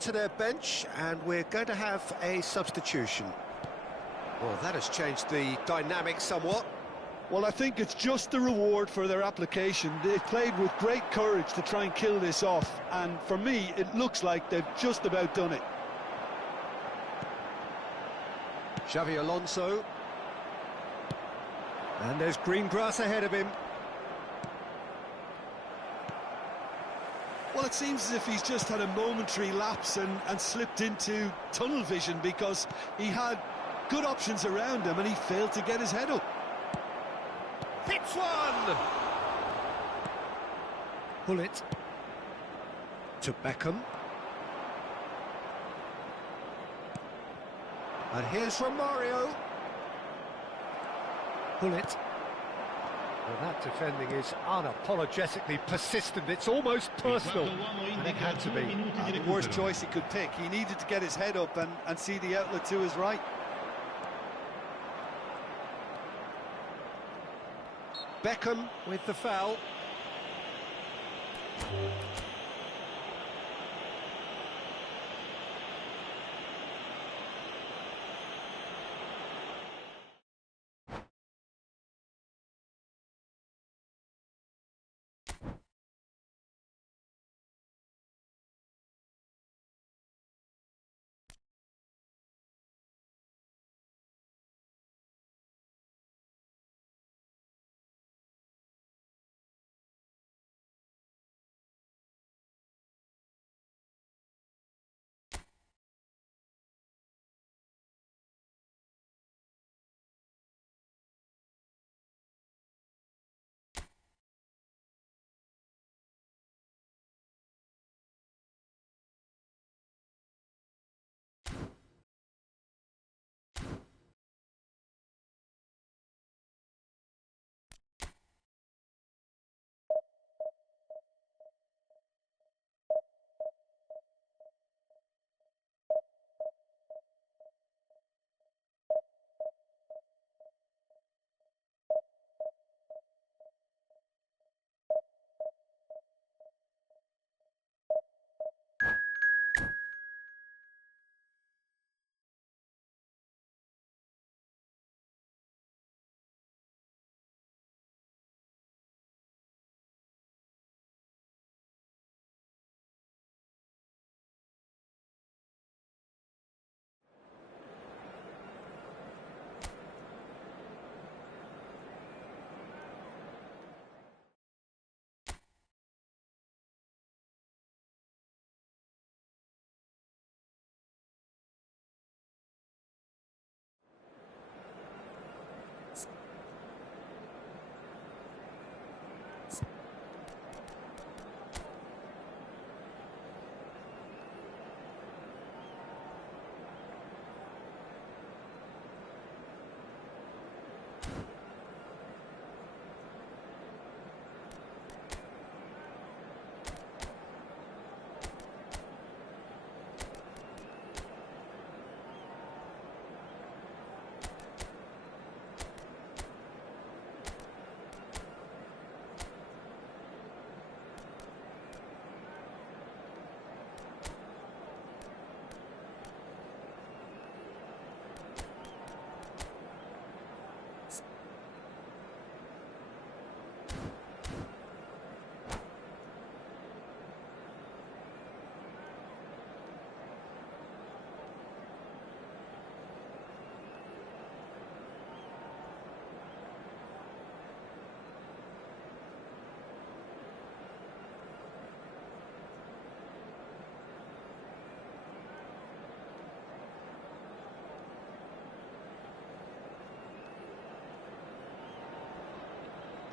To their bench, and we're going to have a substitution. Well, that has changed the dynamic somewhat. Well, I think it's just the reward for their application. They've played with great courage to try and kill this off, and for me, it looks like they've just about done it. Xavi Alonso. And there's green grass ahead of him. Well, it seems as if he's just had a momentary lapse and slipped into tunnel vision, because he had good options around him and he failed to get his head up. Hits one! Pull it to Beckham. And here's Romario. Pull it. Well, that defending is unapologetically persistent. It's almost personal, and it had to be. The worst choice he could pick. He needed to get his head up and see the outlet to his right. Beckham with the foul.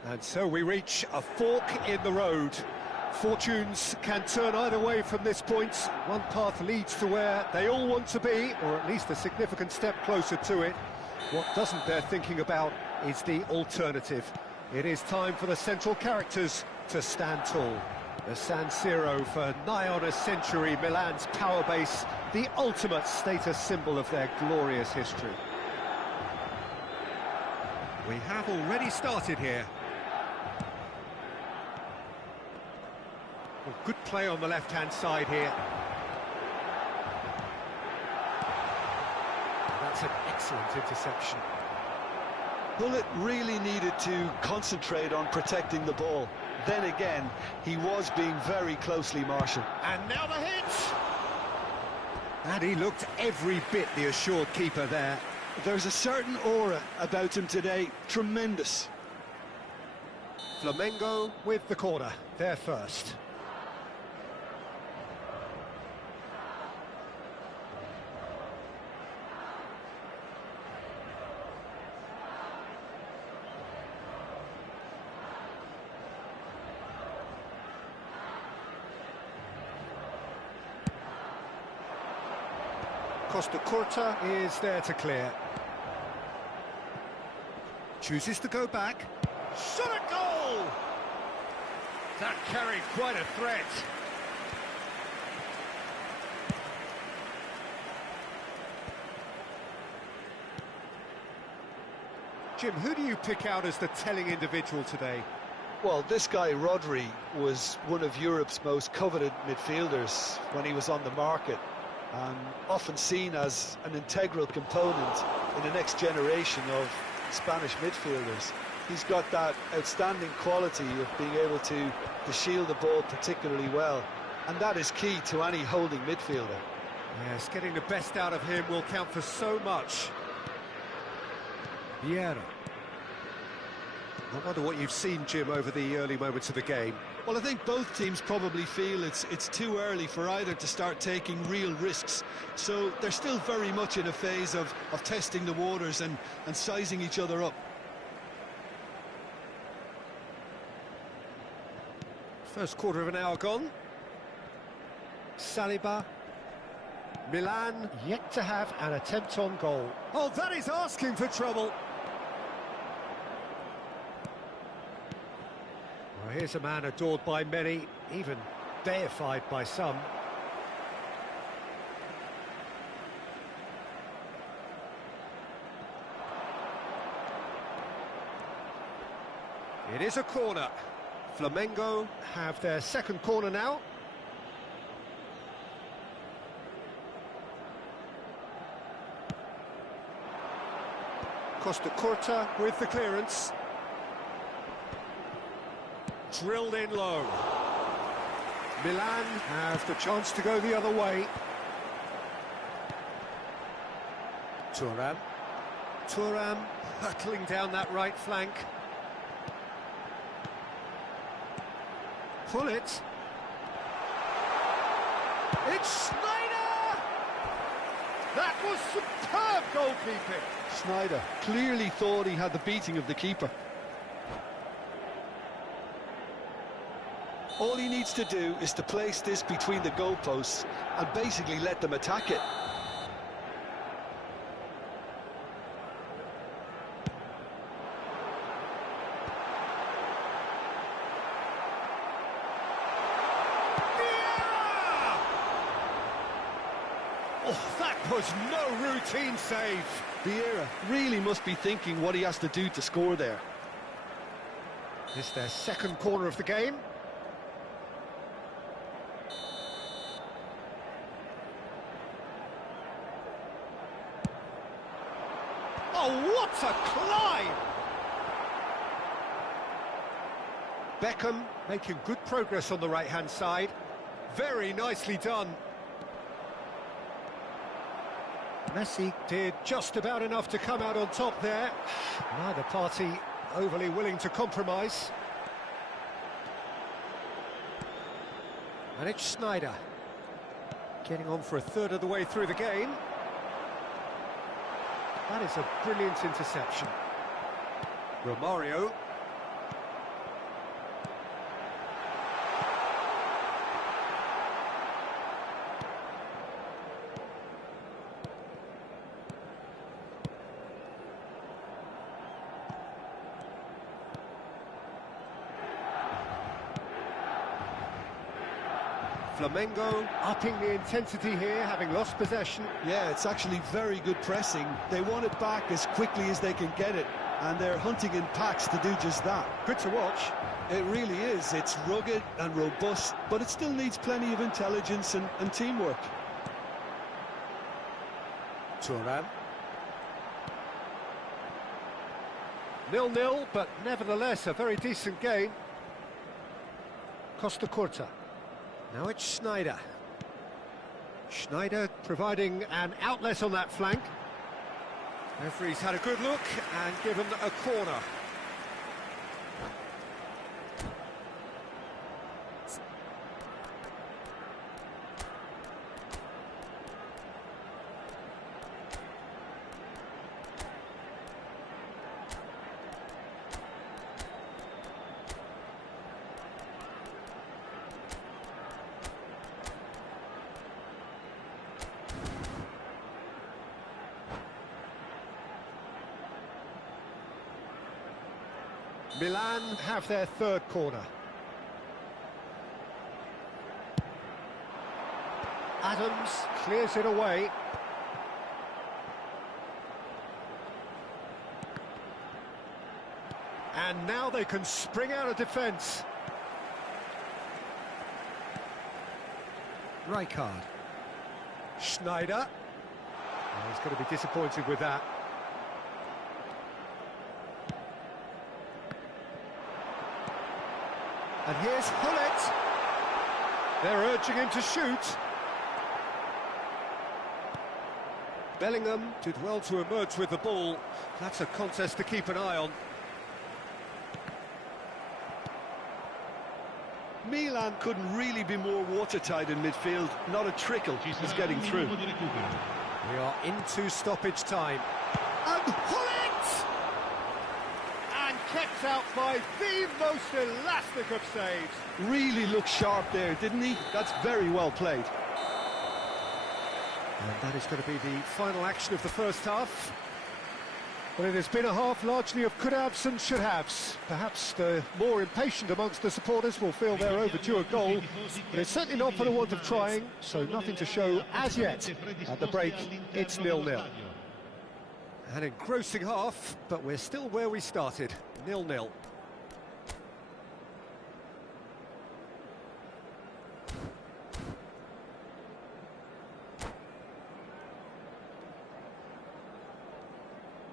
And so we reach a fork in the road. Fortunes can turn either way from this point. One path leads to where they all want to be, or at least a significant step closer to it. What doesn't bear thinking about is the alternative. It is time for the central characters to stand tall. The San Siro, for nigh on a century, Milan's power base, the ultimate status symbol of their glorious history. We have already started here. Well, good play on the left-hand side here. That's an excellent interception. Bullet really needed to concentrate on protecting the ball. Then again, he was being very closely marshalled. And now the hit! And he looked every bit the assured keeper there. There's a certain aura about him today. Tremendous. Flamengo with the corner. They're first. Costa Curta is there to clear. Chooses to go back. Shot a goal! That carried quite a threat. Jim, who do you pick out as the telling individual today? Well, this guy, Rodri, was one of Europe's most coveted midfielders when he was on the market, and often seen as an integral component in the next generation of Spanish midfielders. He's got that outstanding quality of being able to shield the ball particularly well, and that is key to any holding midfielder. Yes, getting the best out of him will count for so much. Vieira. I wonder what you've seen, Jim, over the early moments of the game. Well, I think both teams probably feel it's too early for either to start taking real risks. So they're still very much in a phase of testing the waters and sizing each other up. First quarter of an hour gone. Saliba. Milan yet to have an attempt on goal. Oh, that is asking for trouble. Well, here's a man adored by many, even deified by some. It is a corner. Flamengo have their second corner now. Costa Curta with the clearance. Drilled in low. Milan have the chance to go the other way. Thuram hurtling down that right flank. Pull it. It's Schneider! That was superb goalkeeping. Schneider clearly thought he had the beating of the keeper. All he needs to do is to place this between the goalposts and basically let them attack it. Oh, that was no routine save. Vieira really must be thinking what he has to do to score there. It's their second corner of the game. Oh, what a climb! Beckham making good progress on the right-hand side. Very nicely done. Messi did just about enough to come out on top there. Neither party overly willing to compromise. And it's Schneider getting on for a third of the way through the game. That is a brilliant interception. Romario. Flamengo upping the intensity here, having lost possession. Yeah, it's actually very good pressing. They want it back as quickly as they can get it, and they're hunting in packs to do just that. Good to watch. It really is. It's rugged and robust, but it still needs plenty of intelligence and teamwork. Thuram. 0-0, but nevertheless a very decent game. Costa Curta. Now it's Schneider. Schneider providing an outlet on that flank. Referee's had a good look and given a corner. Milan have their third corner. Adams clears it away. And now they can spring out of defence. Rijkaard. Schneider. Oh, he's going to be disappointed with that. And here's Hullet. They're urging him to shoot. Bellingham did well to emerge with the ball. That's a contest to keep an eye on. Milan couldn't really be more watertight in midfield. Not a trickle is getting through. We are into stoppage time. And Hullet! And kept out by the most elastic of saves. Really looked sharp there, didn't he? That's very well played. And that is going to be the final action of the first half. Well, it has been a half largely of could-haves and should-haves. Perhaps the more impatient amongst the supporters will feel they're overdue a goal, but it's certainly not for the want of trying, so nothing to show as yet. At the break, it's 0-0. An engrossing half, but we're still where we started, 0-0.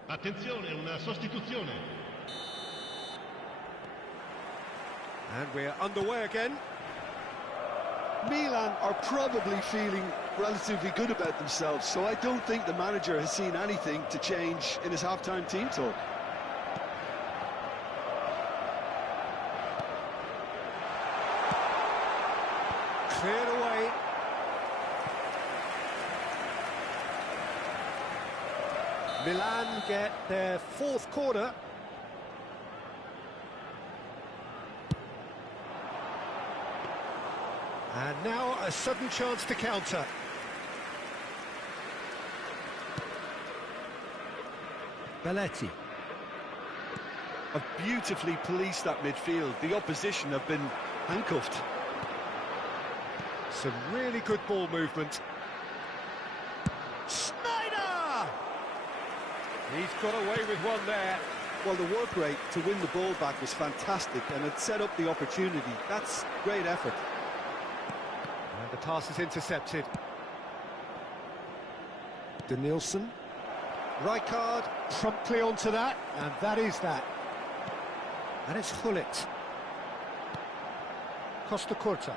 Attenzione, una sostituzione. And we're underway again. Milan are probably feeling relatively good about themselves, so I don't think the manager has seen anything to change in his half-time team talk. Cleared away. Milan get their fourth corner. And now a sudden chance to counter. Belletti. Have beautifully policed that midfield. The opposition have been handcuffed. Some really good ball movement. Schneider! He's got away with one there. Well, the work rate to win the ball back was fantastic, and it set up the opportunity. That's great effort. And the pass is intercepted. Denilson. Rijkaard promptly onto that, and that is that. And it's Hullet. Costa Curta.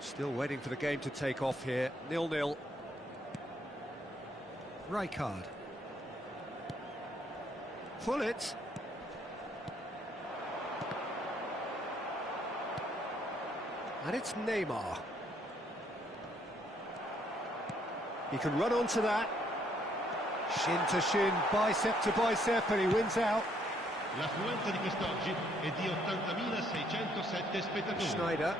Still waiting for the game to take off here. 0-0. Rijkaard. Hullet. And it's Neymar. He can run onto that. Shin to shin, bicep to bicep, and he wins out. L'affluenza di quest'oggi è di 80.607 spettatori. Schneider.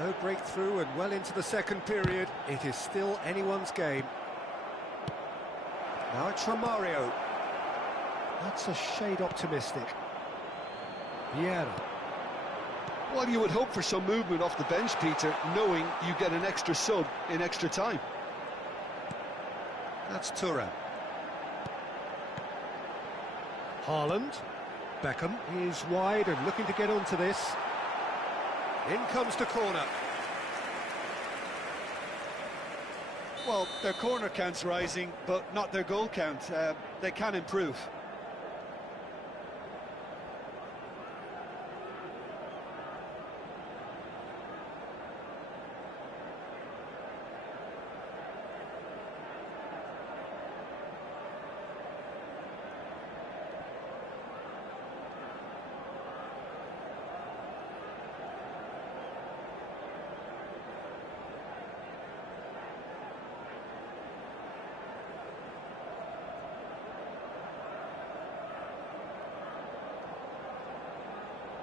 No breakthrough and well into the second period. It is still anyone's game. Now it's Romario. That's a shade optimistic. Vieira. Well, you would hope for some movement off the bench, Peter, knowing you get an extra sub in extra time. That's Thuram. Haaland. Beckham is wide and looking to get onto this. In comes the corner. Well, their corner count's rising, but not their goal count. They can improve.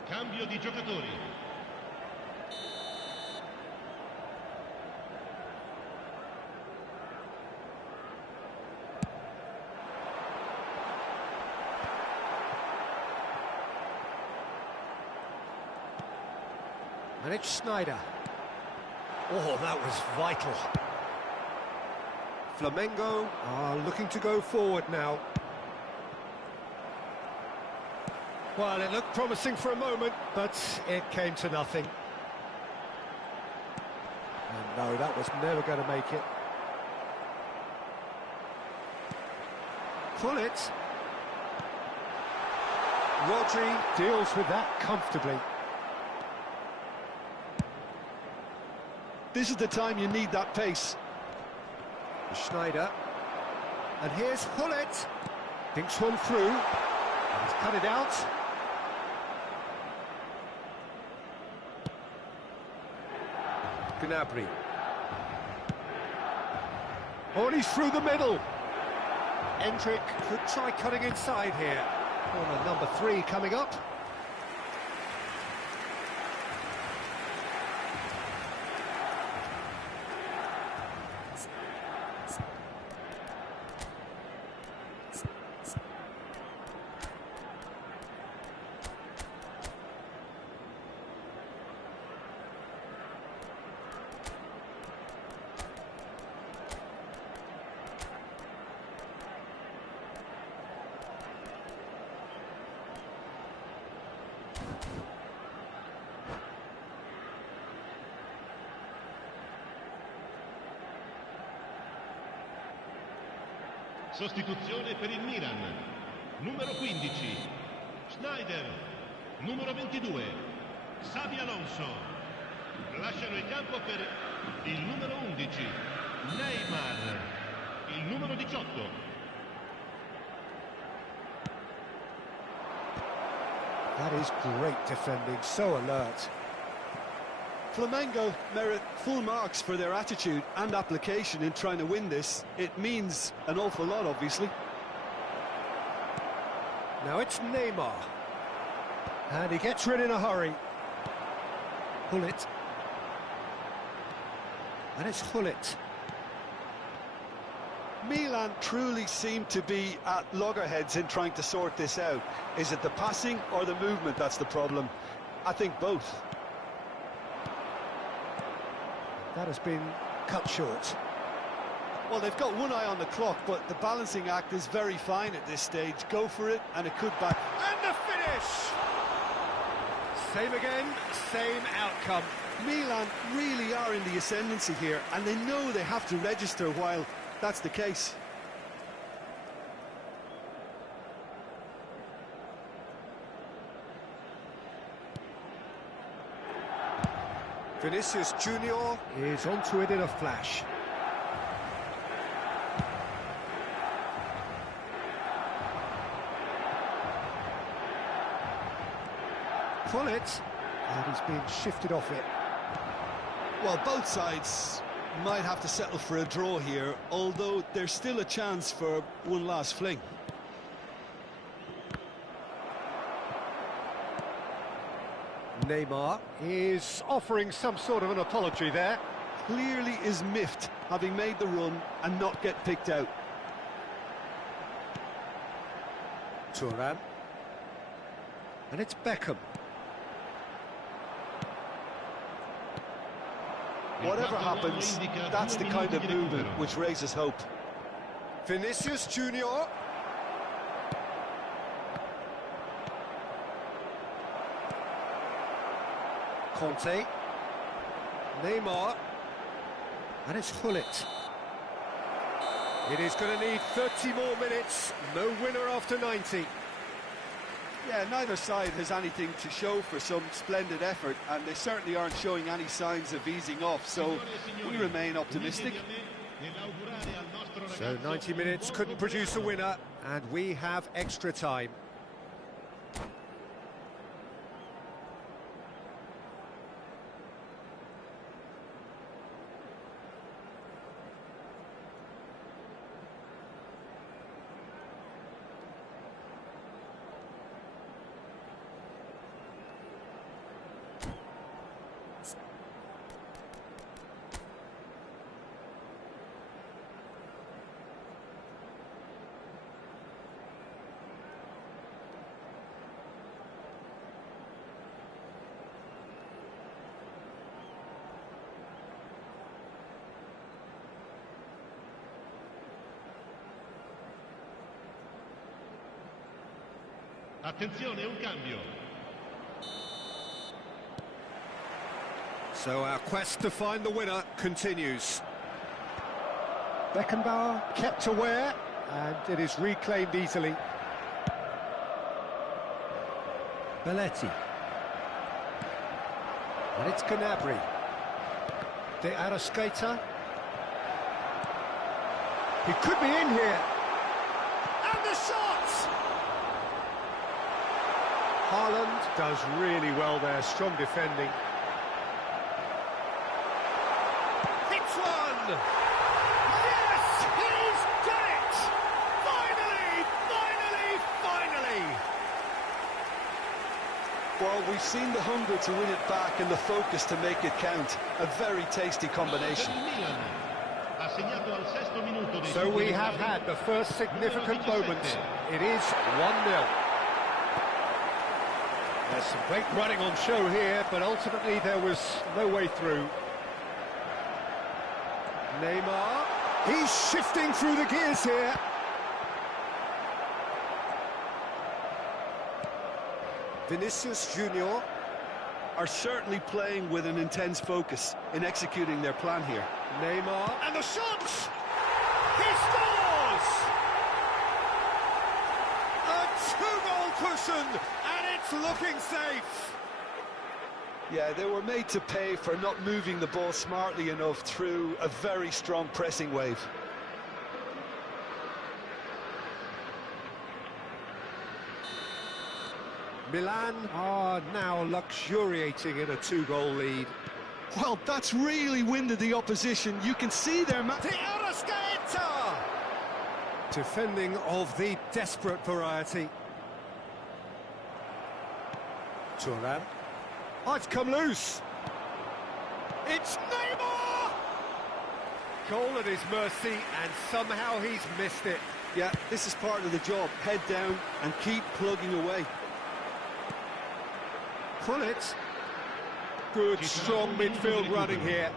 Cambio di giocatori. And it's Sneijder. Oh, that was vital. Flamengo are looking to go forward now. Well, it looked promising for a moment, but it came to nothing. And no, that was never going to make it. Pull it. Rodri deals with that comfortably. This is the time you need that pace. Sneijder. And here's Hullet. Thinks one through. He's cut it out. Gnabry. Oh, and he's through the middle. Endrick could try cutting inside here. Corner number 3 coming up. Sostituzione per il Milan. Numero 15, Sneijder. Numero 22, Xabi Alonso. Lasciano il campo per il numero 11, Neymar. Il numero 18. That is great defending, so alert. Flamengo merit full marks for their attitude and application in trying to win this. It means an awful lot, obviously. Now it's Neymar. And he gets rid in a hurry. Hullet. And it's Hullet. Milan truly seem to be at loggerheads in trying to sort this out. Is it the passing or the movement that's the problem? I think both. That has been cut short. Well, they've got one eye on the clock, but the balancing act is very fine at this stage. Go for it, and it could back. And the finish! Same again, same outcome. Milan really are in the ascendancy here, and they know they have to register while that's the case. Vinicius Junior is onto it in a flash. Pull it, and he's being shifted off it. Well, both sides might have to settle for a draw here, although there's still a chance for one last fling. Neymar is offering some sort of an apology there. Clearly is miffed, having made the run and not get picked out. Thuram. And it's Beckham. Whatever happens, that's the kind of movement which raises hope. Vinicius Junior. Conte. Neymar. And it's Hullet. It is going to need 30 more minutes. No winner after 90. Yeah, neither side has anything to show for some splendid effort, and they certainly aren't showing any signs of easing off, so we remain optimistic. So 90 minutes couldn't produce a winner, and we have extra time. Attenzione, un cambio. So our quest to find the winner continues. Beckenbauer kept aware, and it is reclaimed easily. Belletti. And it's Gnabry. De Arrascaeta. He could be in here. And the shot! Haaland does really well there, strong defending. Hits one! Yes, he's done it! Finally, finally, finally! Well, we've seen the hunger to win it back and the focus to make it count. A very tasty combination. So we have had the first significant moment. It is 1-0. There's some great running on show here, but ultimately there was no way through. Neymar, he's shifting through the gears here. Vinicius Junior are certainly playing with an intense focus in executing their plan here. Neymar, and the shot! He scores! A two-goal cushion, and it's looking safe. Yeah, they were made to pay for not moving the ball smartly enough through a very strong pressing wave. Milan are now luxuriating in a two-goal lead. Well, that's really winded the opposition. You can see their man. De Arrascaeta! Defending of the desperate variety. Thuram. Oh, it's come loose. It's Neymar! Goal at his mercy, and somehow he's missed it. Yeah, this is part of the job. Head down and keep plugging away. Hullet. Good, strong midfield running here.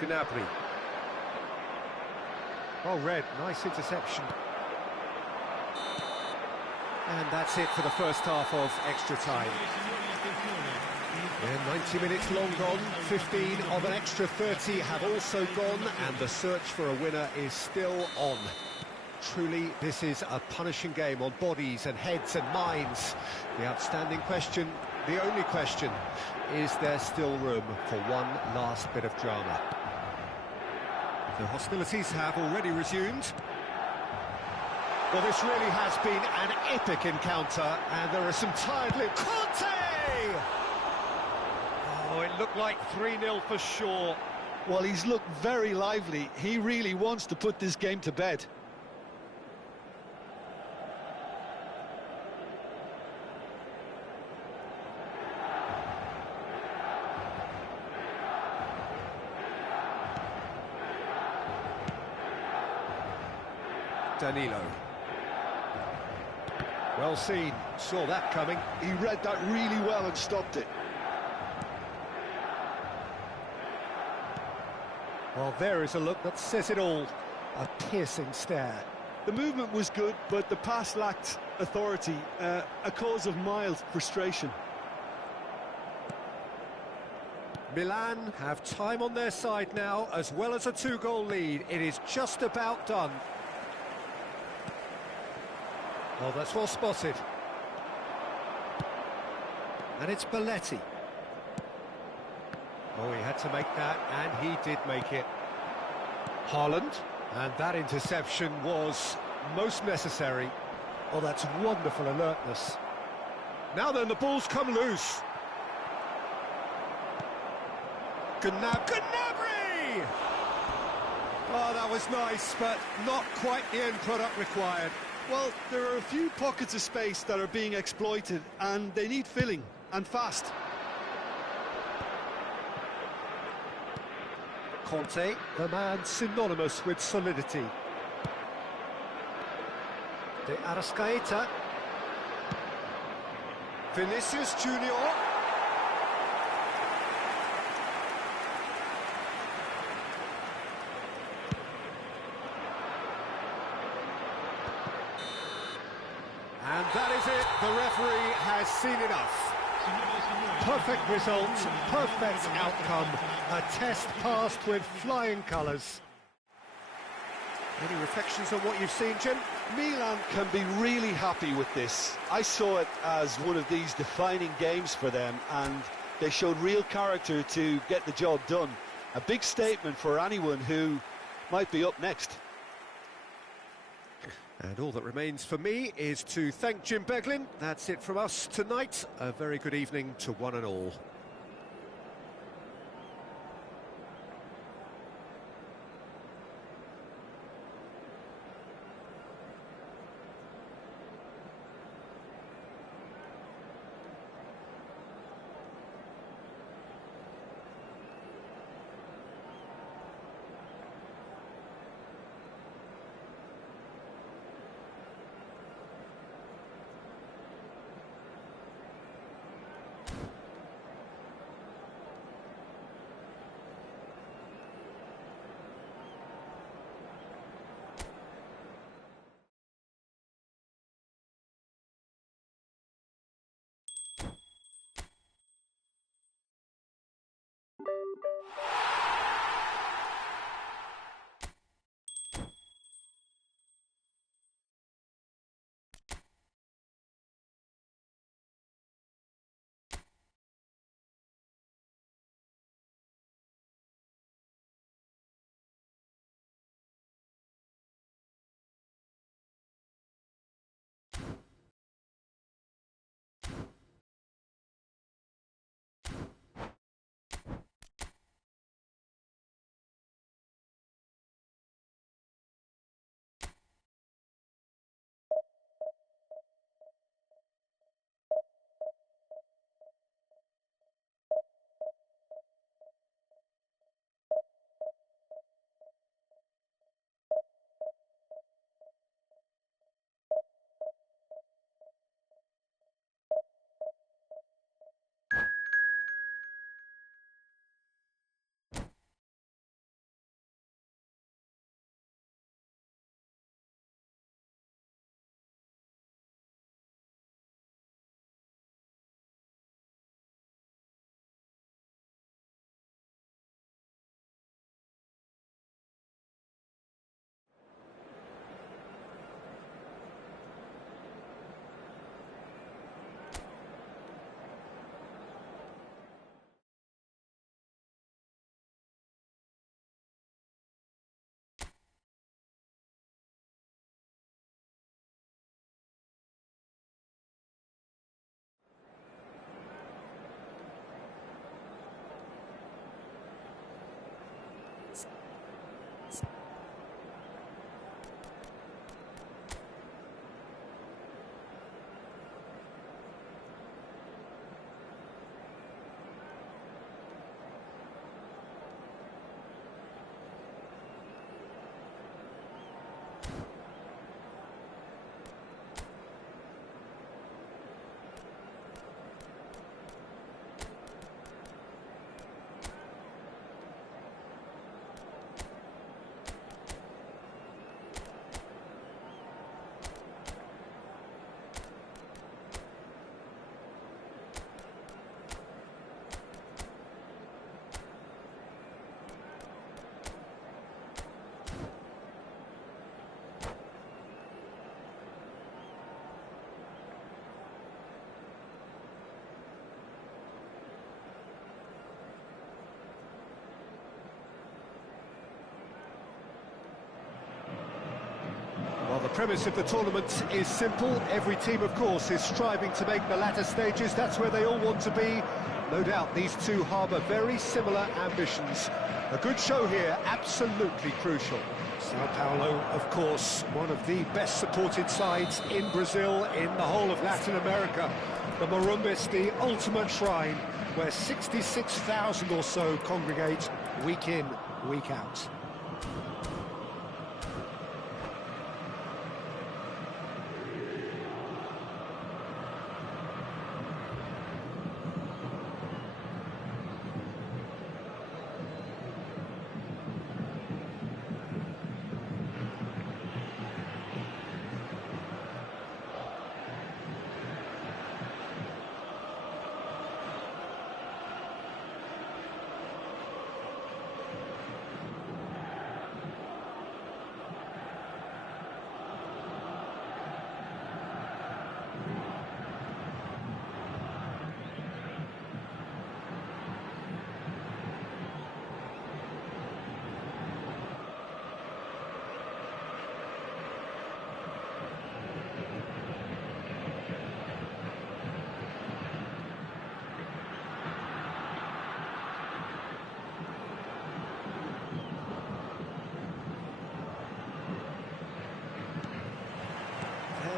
Gnabry. Oh, Red, nice interception. And that's it for the first half of extra time. Yeah, 90 minutes long gone, 15 of an extra 30 have also gone, and the search for a winner is still on. Truly, this is a punishing game on bodies and heads and minds. The outstanding question, the only question, is there still room for one last bit of drama? The hostilities have already resumed. Well, this really has been an epic encounter, and there are some tired lips. Conte! Oh, it looked like 3-0 for sure. Well, he's looked very lively. He really wants to put this game to bed. Danilo. Well seen, saw that coming. He read that really well and stopped it. Well, there is a look that says it all. A piercing stare. The movement was good, but the pass lacked authority, a cause of mild frustration. Milan have time on their side now, as well as a 2-goal lead. It is just about done. Oh, that's well spotted. And it's Belletti. Oh, he had to make that, and he did make it. Haaland. And that interception was most necessary. Oh, that's wonderful alertness. Now then, the ball's come loose. Gnabry! Oh, that was nice, but not quite the end product required. Well, there are a few pockets of space that are being exploited, and they need filling, and fast. Conte, the man synonymous with solidity. De Arrascaeta. Vinicius Junior. And that is it. The referee has seen enough. Perfect result, perfect outcome. A test passed with flying colours. Any reflections on what you've seen, Jim? Milan can be really happy with this. I saw it as one of these defining games for them, and they showed real character to get the job done. A big statement for anyone who might be up next. And all that remains for me is to thank Jim Beglin. That's it from us tonight. A very good evening to one and all. Well, the premise of the tournament is simple. Every team, of course, is striving to make the latter stages. That's where they all want to be. No doubt these two harbour very similar ambitions. A good show here, absolutely crucial. Sao Paulo, of course, one of the best supported sides in Brazil, in the whole of Latin America. The Morumbis, the ultimate shrine, where 66,000 or so congregate week in, week out.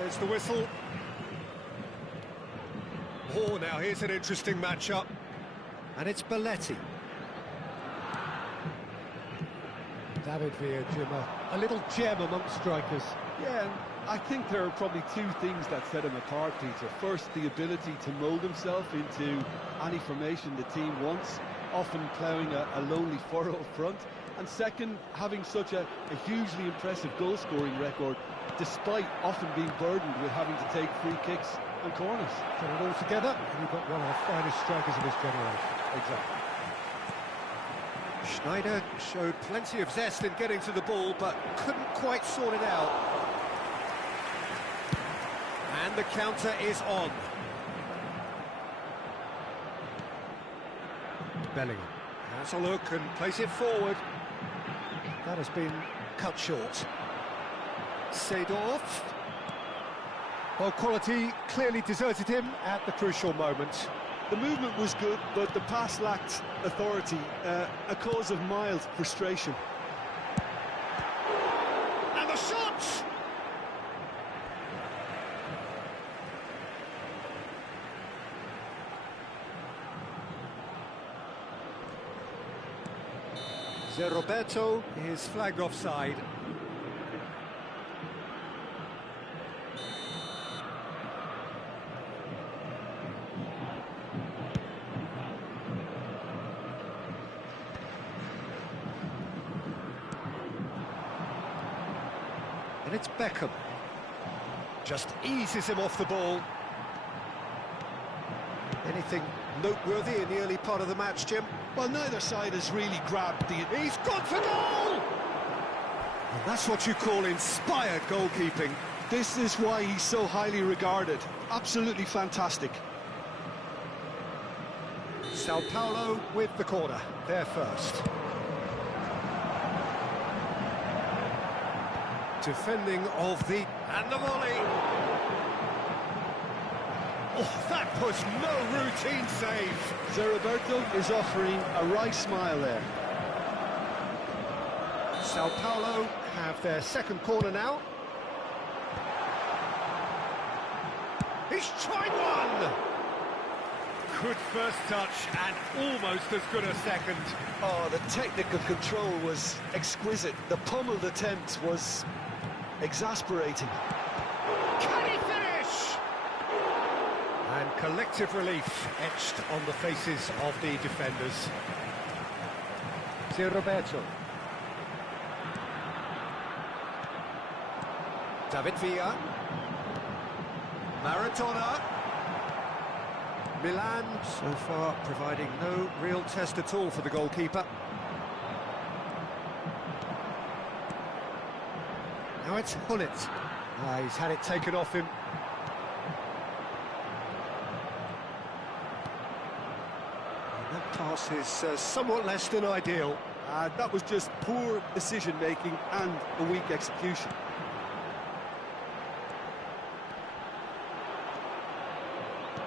There's the whistle. Oh, now here's an interesting matchup. And it's Belletti. David Villa, a little gem amongst strikers. Yeah, and I think there are probably two things that set him apart, Peter. First, the ability to mould himself into any formation the team wants, often ploughing a lonely furrow up front. And second, having such a hugely impressive goal-scoring record, despite often being burdened with having to take free kicks and corners. Put it all together, and you've got one of the finest strikers of this generation. Exactly. Schneider showed plenty of zest in getting to the ball, but couldn't quite sort it out. And the counter is on. Bellingham has a look and plays it forward. That has been cut short. Seedorf. Well, quality clearly deserted him at the crucial moment. The movement was good, but the pass lacked authority, a cause of mild frustration. And the shot! Zé Roberto is flagged offside. And it's Beckham. Just eases him off the ball. Anything noteworthy in the early part of the match, Jim? Well, neither side has really grabbed the... He's gone for goal! And that's what you call inspired goalkeeping. This is why he's so highly regarded. Absolutely fantastic. Sao Paulo with the corner. They're first. Defending of the... and the volley! Oh, that was no routine save! Zé Roberto is offering a wry smile there. Sao Paulo have their second corner now. He's tried one! Good first touch and almost as good a second. Oh, the technical control was exquisite. The pummeled attempt was exasperating. Can he finish? And collective relief etched on the faces of the defenders. Zé Roberto. David Villa. Maradona. Milan, so far, providing no real test at all for the goalkeeper. Now it's Hullet. He's had it taken off him. And that pass is somewhat less than ideal. That was just poor decision-making and a weak execution.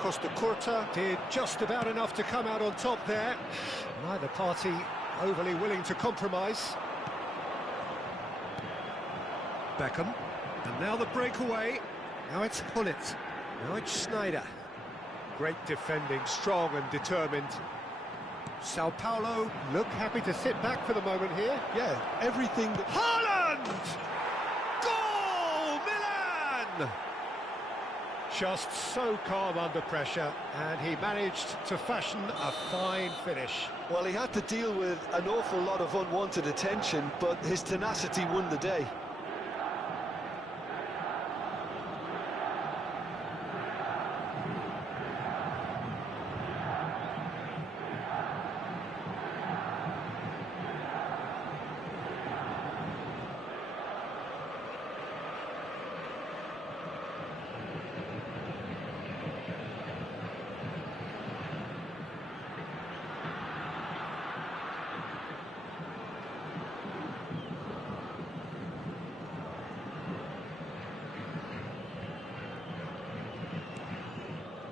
Costa Curta did just about enough to come out on top there. Neither party overly willing to compromise. Beckham, and now the breakaway. Now it's Hullet. Now it's Sneijder. Great defending, strong and determined. Sao Paulo look happy to sit back for the moment here. Yeah, everything that... Haaland! Goal! Milan! Just so calm under pressure, and he managed to fashion a fine finish. Well, he had to deal with an awful lot of unwanted attention, but his tenacity won the day.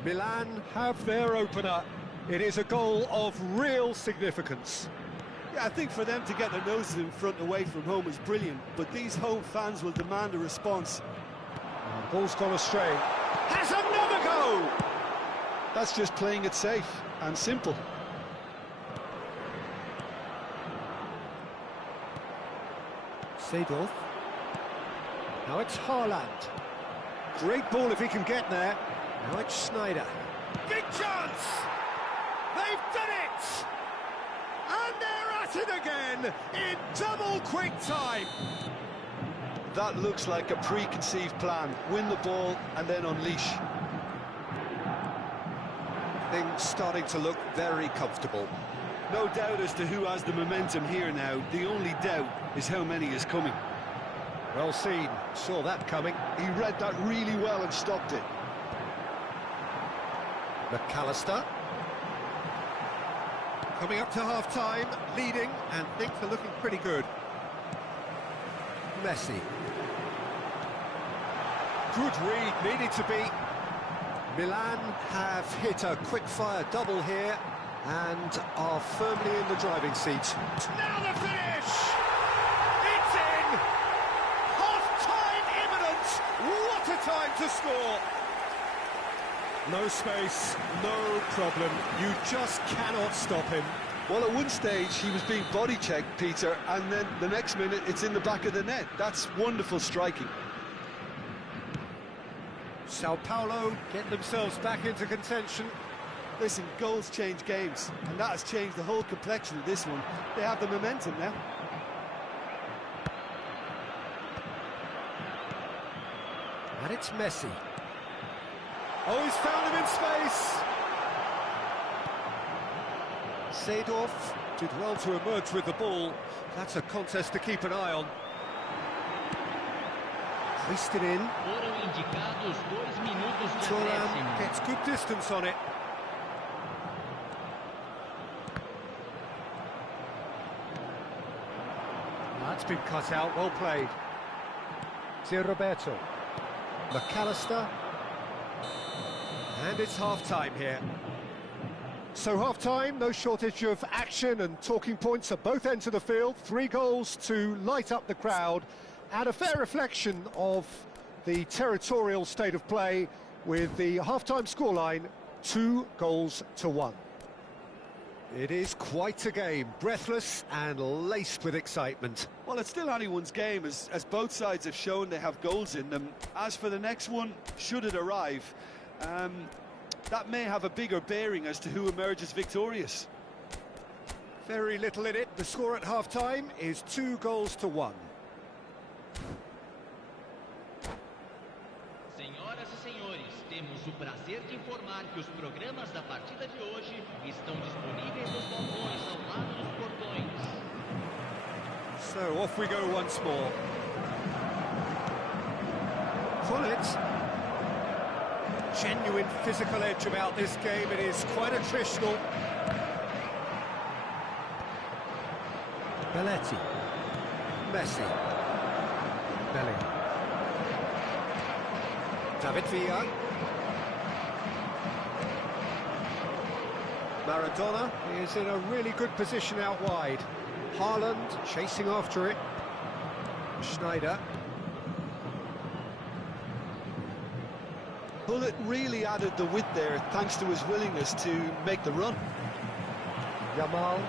Milan have their opener. It is a goal of real significance. Yeah, I think for them to get their noses in front away from home is brilliant, but these home fans will demand a response. Ball's gone astray. Has another go! That's just playing it safe and simple. Seedorf. Now it's Haaland. Great ball if he can get there. Now it's Sneijder. Big chance! They've done it! And they're at it again in double quick time. That looks like a preconceived plan. Win the ball and then unleash. Things starting to look very comfortable. No doubt as to who has the momentum here now. The only doubt is how many is coming. Well seen. Saw that coming. He read that really well and stopped it. McAllister. Coming up to half-time, leading, and things are looking pretty good. Messi. Good read, needed to be. Milan have hit a quick-fire double here and are firmly in the driving seat. Now the finish! It's in! Half-time imminent! What a time to score! No space, no problem. You just cannot stop him. Well, at one stage, he was being body-checked, Peter, and then the next minute, it's in the back of the net. That's wonderful striking. Sao Paulo get themselves back into contention. Listen, goals change games, and that has changed the whole complexion of this one. They have the momentum now. And it's Messi. Oh, he's found him in space! Seedorf did well to emerge with the ball. That's a contest to keep an eye on. Hoisted in. Thuram gets good distance on it. That's been cut out, well played. Zé Roberto. McAllister. And it's half-time here. So half-time, no shortage of action and talking points at both ends of the field. 3 goals to light up the crowd, and a fair reflection of the territorial state of play with the half-time scoreline 2-1. It is quite a game, breathless and laced with excitement. Well, it's still anyone's game, as both sides have shown they have goals in them. As for the next one, should it arrive, that may have a bigger bearing as to who emerges victorious. Very little in it. The score at half-time is 2-1. Senhoras e senhores, temos o prazer de informar que os programas da partida de hoje estão disponíveis nos balcões ao lado dos portões. So off we go once more. Pull it. Genuine physical edge about this game. It is quite attritional. Belletti. Messi. Bellingham. David Villa. Maradona is in a really good position out wide. Haaland chasing after it. Schneider. Bullet really added the width there thanks to his willingness to make the run. Yamal.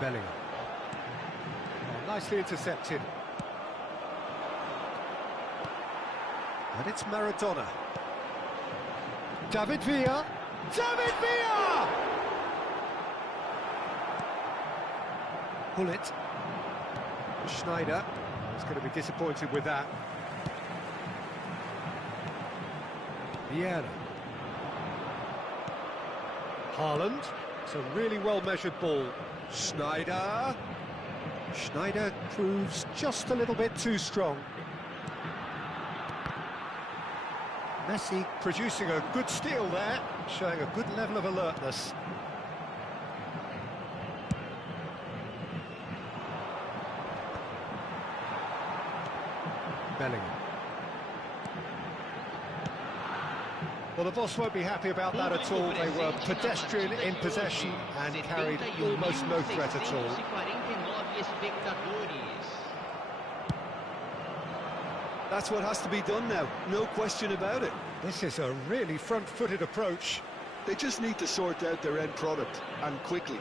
Bellingham. Oh, nicely intercepted. And it's Maradona. David Villa. David Villa! Bullet. Schneider. He's going to be disappointed with that. Vieira. Haaland. It's a really well-measured ball. Schneider. Schneider proves just a little bit too strong. Messi producing a good steal there, showing a good level of alertness. Bellingham. Well, the boss won't be happy about that at all. They were pedestrian in possession and carried almost no threat at all. That's what has to be done now, no question about it. This is a really front-footed approach. They just need to sort out their end product, and quickly.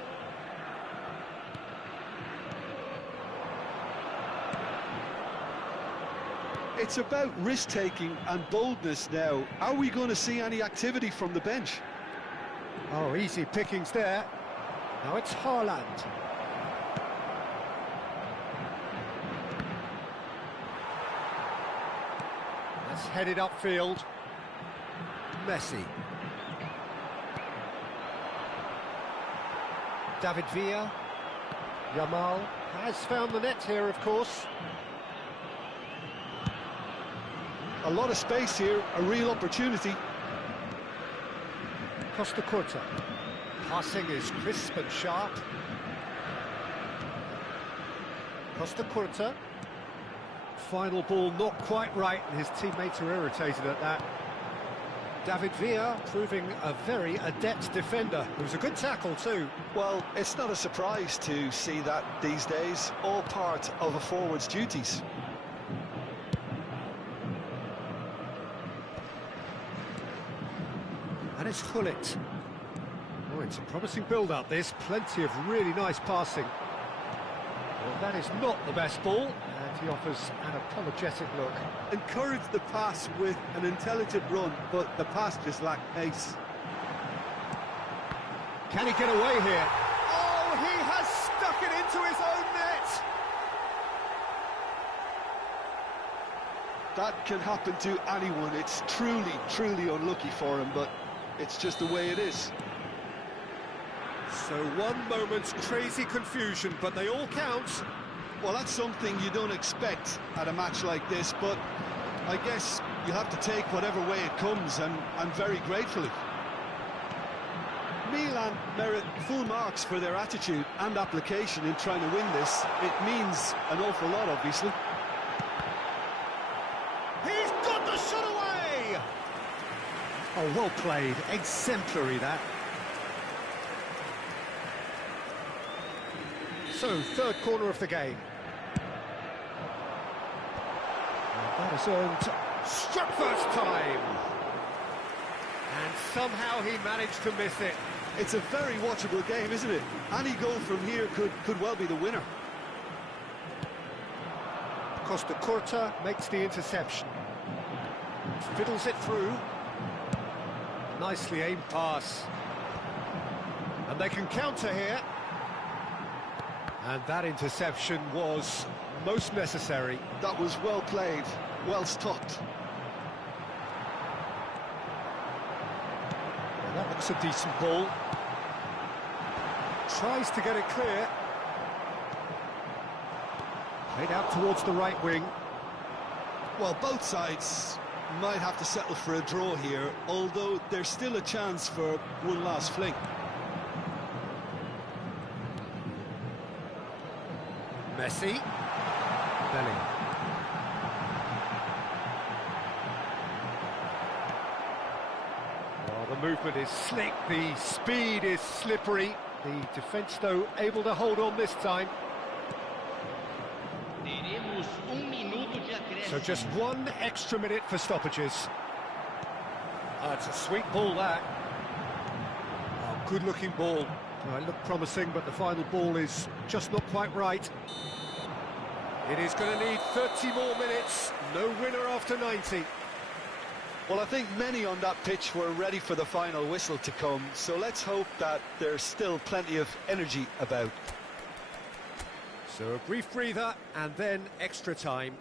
It's about risk-taking and boldness now. Are we going to see any activity from the bench? Oh, easy pickings there. Now it's Haaland. That's headed upfield. Messi. David Villa. Yamal has found the net here, of course. A lot of space here, a real opportunity. Costa Curta. Passing is crisp and sharp. Costa Curta. Final ball not quite right, and his teammates are irritated at that. David Villa proving a very adept defender. It was a good tackle too. Well, it's not a surprise to see that these days, all part of a forward's duties. And it's Gullit. Oh, it's a promising build-up, this. Plenty of really nice passing. Well, that is not the best ball, and he offers an apologetic look. Encourage the pass with an intelligent run, but the pass just lacked pace. Can he get away here? Oh, he has stuck it into his own net! That can happen to anyone. It's truly, truly unlucky for him, but it's just the way it is. So one moment's crazy confusion, but they all count. Well, that's something you don't expect at a match like this, but I guess you have to take whatever way it comes, and very gratefully. Milan merit full marks for their attitude and application in trying to win this. It means an awful lot, obviously. He's got the shot away! Oh, well played. Exemplary, that. So, third corner of the game. And that has earned struck first time. And somehow he managed to miss it. It's a very watchable game, isn't it? Any goal from here could well be the winner. Costa Curta makes the interception. Fiddles it through. Nicely aimed pass. And they can counter here. And that interception was most necessary. That was well played, well stopped. Well, that looks a decent ball. Tries to get it clear. Played out towards the right wing. Well, both sides might have to settle for a draw here, although there's still a chance for one last fling. Messi. Bellingham. Well, the movement is slick, the speed is slippery. The defence, though, able to hold on this time. Teremos minuto de acréscimo. So just 1 extra minute for stoppages. It's a sweet ball, that. Oh, good-looking ball. Well, it looked promising, but the final ball is just not quite right. It is going to need 30 more minutes. No winner after 90. Well, I think many on that pitch were ready for the final whistle to come, so let's hope that there's still plenty of energy about. So a brief breather and then extra time.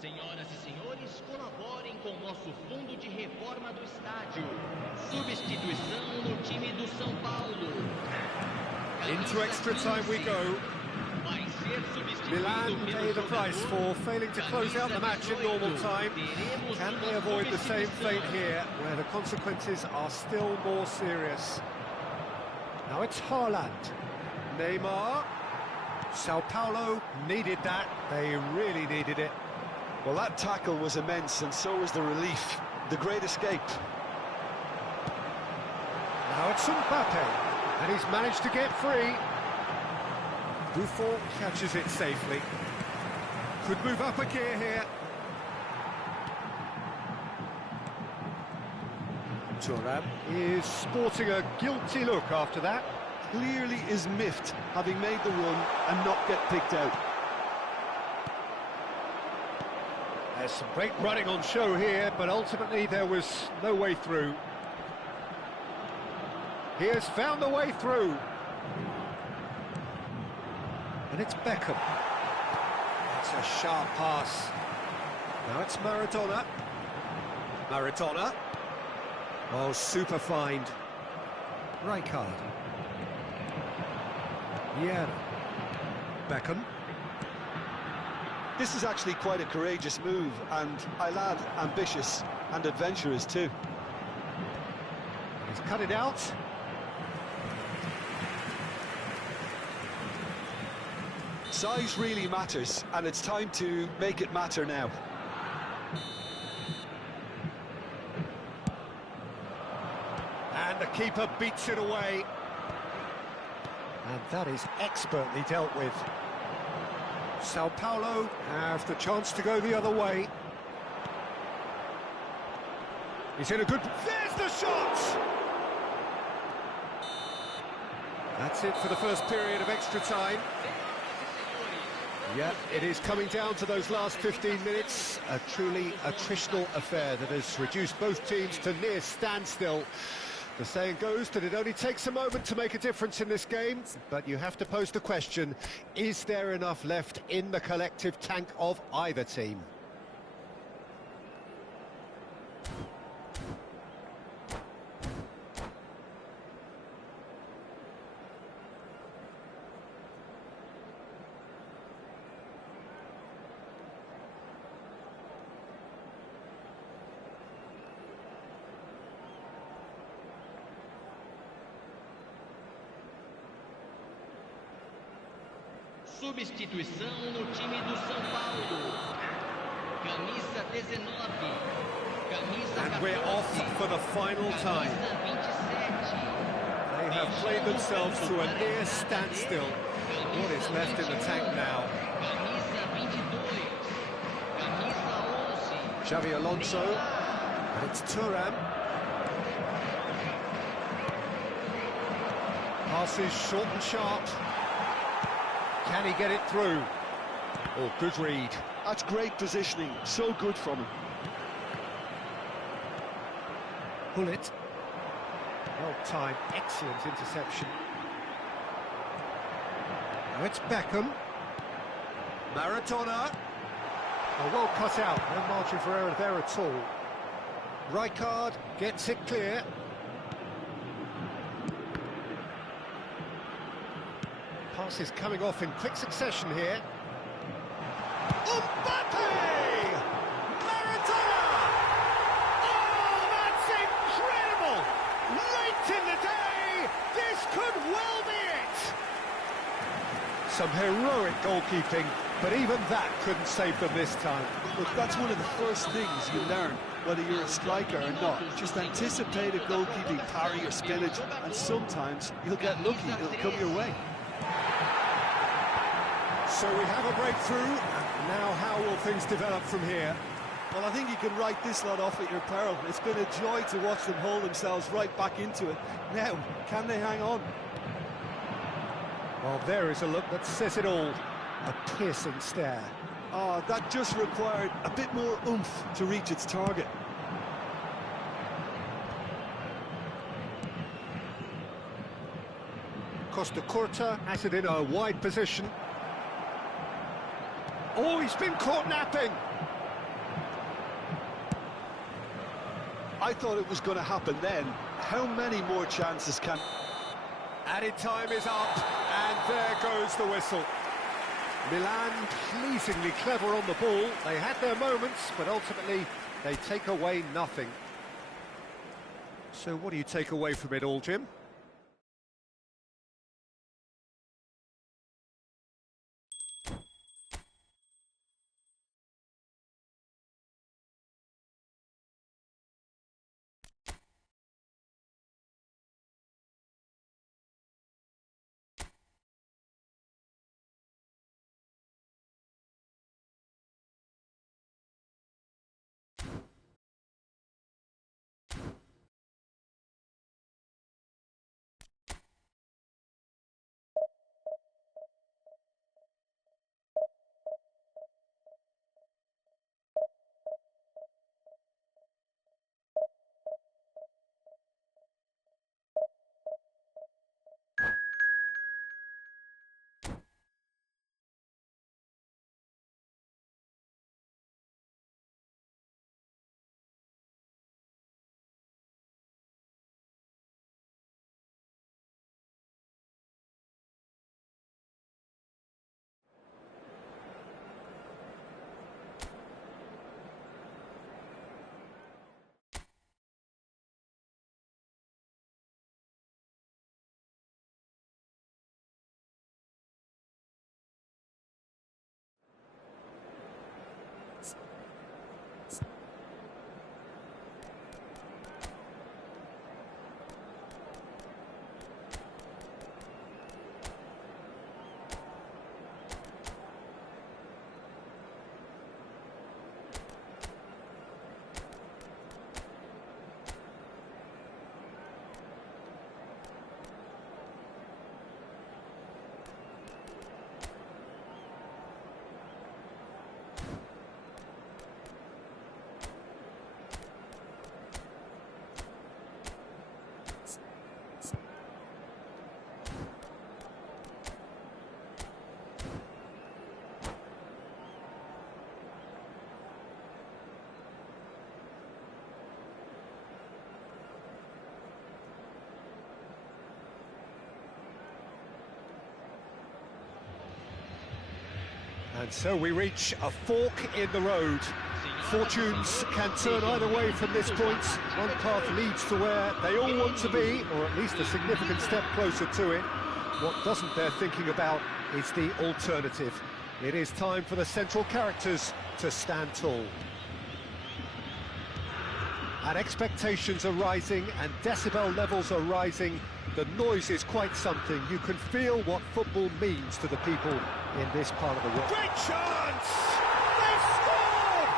Senhoras e senhores, colaborem com o nosso fundo de reforma do estádio. Substituição no time do São Paulo. Into extra time we go. Vai ser substituído Milan pay the price for failing to close out the match in normal time. Can they avoid the same fate here, where the consequences are still more serious? Now it's Haaland. Neymar. Sao Paulo needed that. They really needed it. Well, that tackle was immense, and so was the relief. The great escape. Now it's Mbappe, and he's managed to get free. Buffon catches it safely. Could move up a gear here. Thuram is sporting a guilty look after that. Clearly is miffed, having made the run and not get picked out. There's some great running on show here, but ultimately there was no way through. He has found the way through. And it's Beckham. It's a sharp pass. Now it's Maradona. Maradona. Oh, super find. Rijkaard. Vieira. Beckham. This is actually quite a courageous move, and I'll add ambitious and adventurous too. He's cut it out. Size really matters, and it's time to make it matter now. And the keeper beats it away. And that is expertly dealt with. Sao Paulo have the chance to go the other way. He's in a good... There's the shot! That's it for the first period of extra time. Yeah, it is coming down to those last 15 minutes. A truly attritional affair that has reduced both teams to near standstill. The saying goes that it only takes a moment to make a difference in this game, but you have to pose the question, is there enough left in the collective tank of either team? Substituição no time do São Paulo. Camisa 19. Camisa And we're off for the final time. They have played themselves to a near standstill. What is left in the tank now? Xavi Alonso, and it's Thuram. Passes short and sharp. Can he get it through? Oh, good read. That's great positioning, so good from him. Bullet. Well-timed, excellent interception. Now it's Beckham. Maradona. Oh, well cut out, no margin for error there at all. Rijkaard gets it clear. Passes coming off in quick succession here. Mbappe! Maradona! Oh, that's incredible! Late in the day, this could well be it! Some heroic goalkeeping, but even that couldn't save them this time. Look, that's one of the first things you learn, whether you're a striker or not. Just anticipate a goalkeeping parry or spillage, and sometimes you'll get lucky, it'll come your way. So we have a breakthrough, and now how will things develop from here? Well, I think you can write this lot off at your peril. It's been a joy to watch them hold themselves right back into it. Now, can they hang on? Well, there is a look that says it all. A piercing stare. Oh, that just required a bit more oomph to reach its target. Costa Curta has it in a wide position. Oh, he's been caught napping. I thought it was going to happen then. How many more chances can... Added time is up, and there goes the whistle. Milan pleasingly clever on the ball. They had their moments, but ultimately they take away nothing. So what do you take away from it all, Jim? And so we reach a fork in the road. Fortunes can turn either way from this point. One path leads to where they all want to be, or at least a significant step closer to it. What doesn't they're thinking about is the alternative. It is time for the central characters to stand tall. And expectations are rising and decibel levels are rising. The noise is quite something. You can feel what football means to the people in this part of the world. Great chance! They've scored!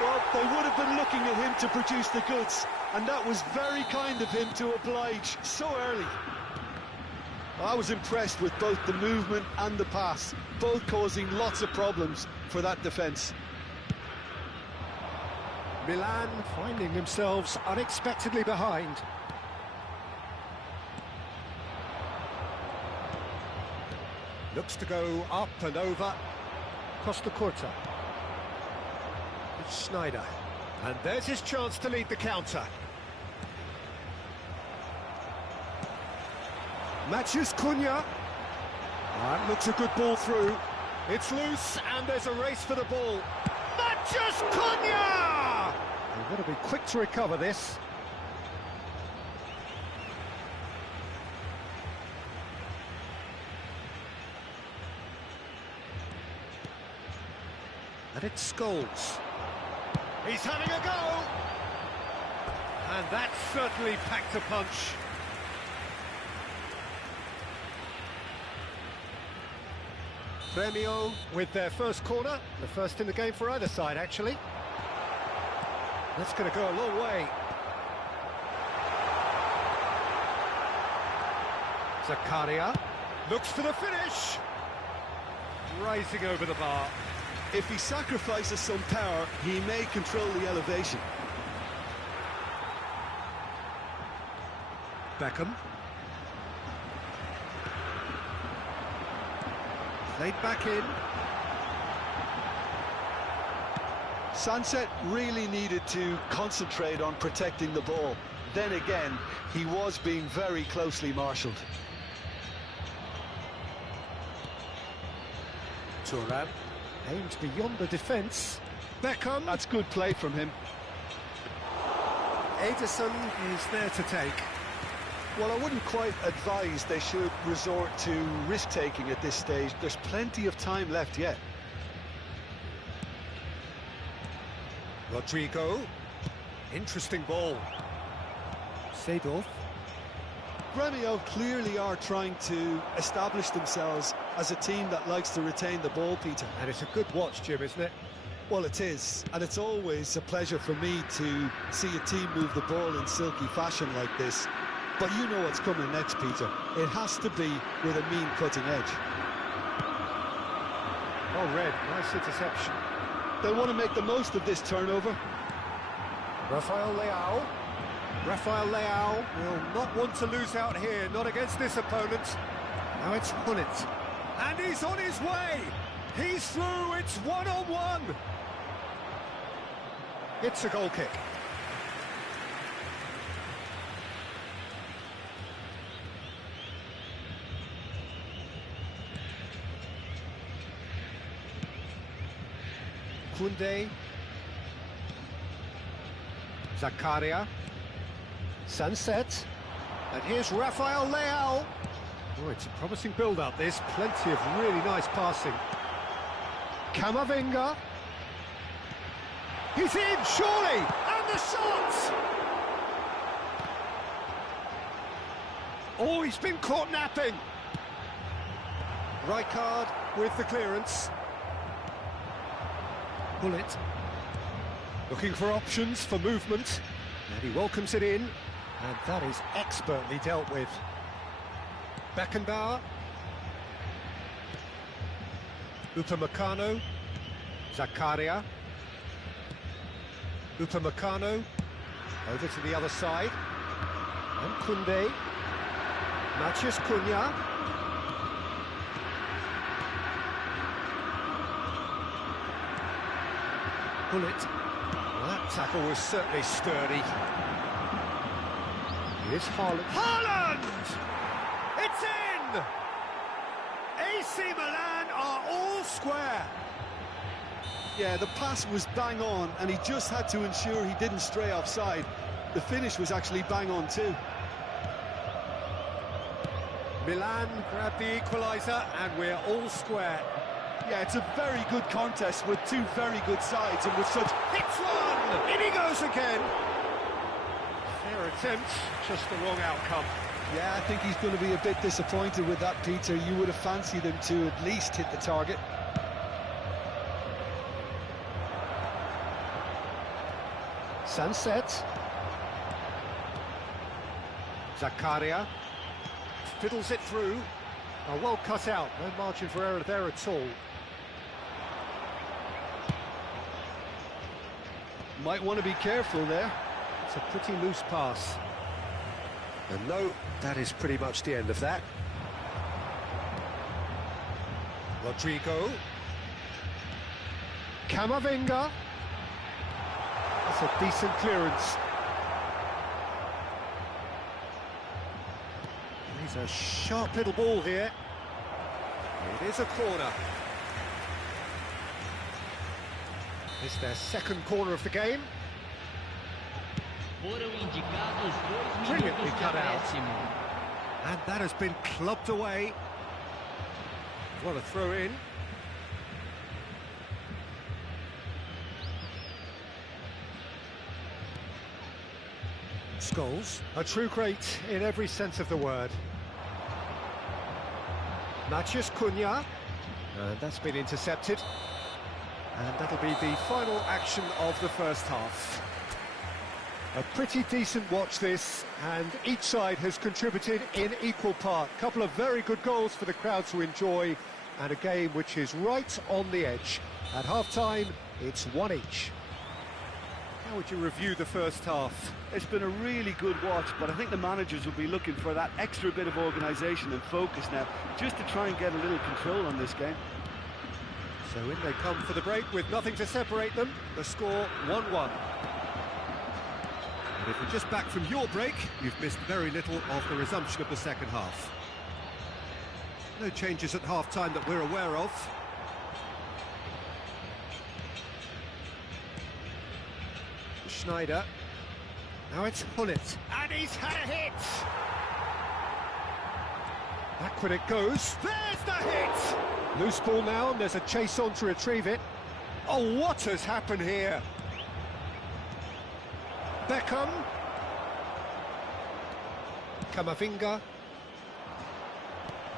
Well, they would have been looking at him to produce the goods, and that was very kind of him to oblige so early. I was impressed with both the movement and the pass, both causing lots of problems for that defence. Milan finding themselves unexpectedly behind. Looks to go up and over. Costa Curta. It's Schneider. And there's his chance to lead the counter. Matheus Cunha. Looks a good ball through. It's loose, and there's a race for the ball. Matches Cunha! They've got to be quick to recover this. And it's Scholes. He's having a go! And that certainly packed a punch. Grêmio with their first corner, the first in the game for either side, actually. That's going to go a long way. Zakaria looks for the finish. Rising over the bar. If he sacrifices some power, he may control the elevation. Beckham. Played back in. Sunset really needed to concentrate on protecting the ball. Then again, he was being very closely marshalled. Thuram aimed beyond the defence. Beckham. That's good play from him. Ederson is there to take. Well, I wouldn't quite advise they should resort to risk-taking at this stage. There's plenty of time left yet. Rodrigo. Interesting ball. Seedorf. Grêmio clearly are trying to establish themselves as a team that likes to retain the ball, Peter. And it's a good watch, Jim, isn't it? Well, it is, and it's always a pleasure for me to see a team move the ball in silky fashion like this. But you know what's coming next, Peter. It has to be with a mean cutting edge. Oh, Red, nice interception. They want to make the most of this turnover. Rafael Leao. Rafael Leao will not want to lose out here, not against this opponent. Now it's Hullet. And he's on his way. He's through, it's one-on-one. It's a goal kick. Koundé. Zakaria. Sunset. And here's Rafael Leao. Oh, it's a promising build-up, this. Plenty of really nice passing. Camavinga. He's in, surely! And the shot! Oh, he's been caught napping. Rijkaard with the clearance. Hullet. Looking for options for movement. And he welcomes it in. And that is expertly dealt with. Beckenbauer. Upamecano. Zakaria. Upamecano. Over to the other side. And Koundé. Matches Cunha. Hullet. Well, that tackle was certainly sturdy. Here's Haaland. Haaland! It's in! AC Milan are all square. Yeah, the pass was bang on, and he just had to ensure he didn't stray offside. The finish was actually bang on too. Milan grabbed the equaliser, and we're all square. Yeah, it's a very good contest with two very good sides, and with such... Hits one! In he goes again! Fair attempt, just the wrong outcome. Yeah, I think he's going to be a bit disappointed with that, Peter. You would have fancied him to at least hit the target. Sunset. Zakaria. Fiddles it through. Oh, well cut out, no margin for error there at all. Might want to be careful there. It's a pretty loose pass. And no, that is pretty much the end of that. Rodrigo. Camavinga. That's a decent clearance. He's a sharp little ball here. It is a corner. It's their second corner of the game. Foram indicados 2 Brilliantly minutos de cut out. acréscimo. And that has been clubbed away. What a throw in. Scholes, a true great in every sense of the word. Maciej Cunha, and that's been intercepted. And that'll be the final action of the first half. A pretty decent watch this, and each side has contributed in equal part. Couple of very good goals for the crowd to enjoy, and a game which is right on the edge. At half-time, it's 1 each. How would you review the first half? It's been a really good watch, but I think the managers will be looking for that extra bit of organisation and focus now, just to try and get a little control on this game. So in they come for the break with nothing to separate them. The score 1-1. And if you're just back from your break, you've missed very little of the resumption of the second half. No changes at half-time that we're aware of. Schneider. Now it's Hullet. And he's had a hit! Back when it goes. There's the hit! Loose ball now, and there's a chase on to retrieve it. Oh, what has happened here? Beckham. Camavinga.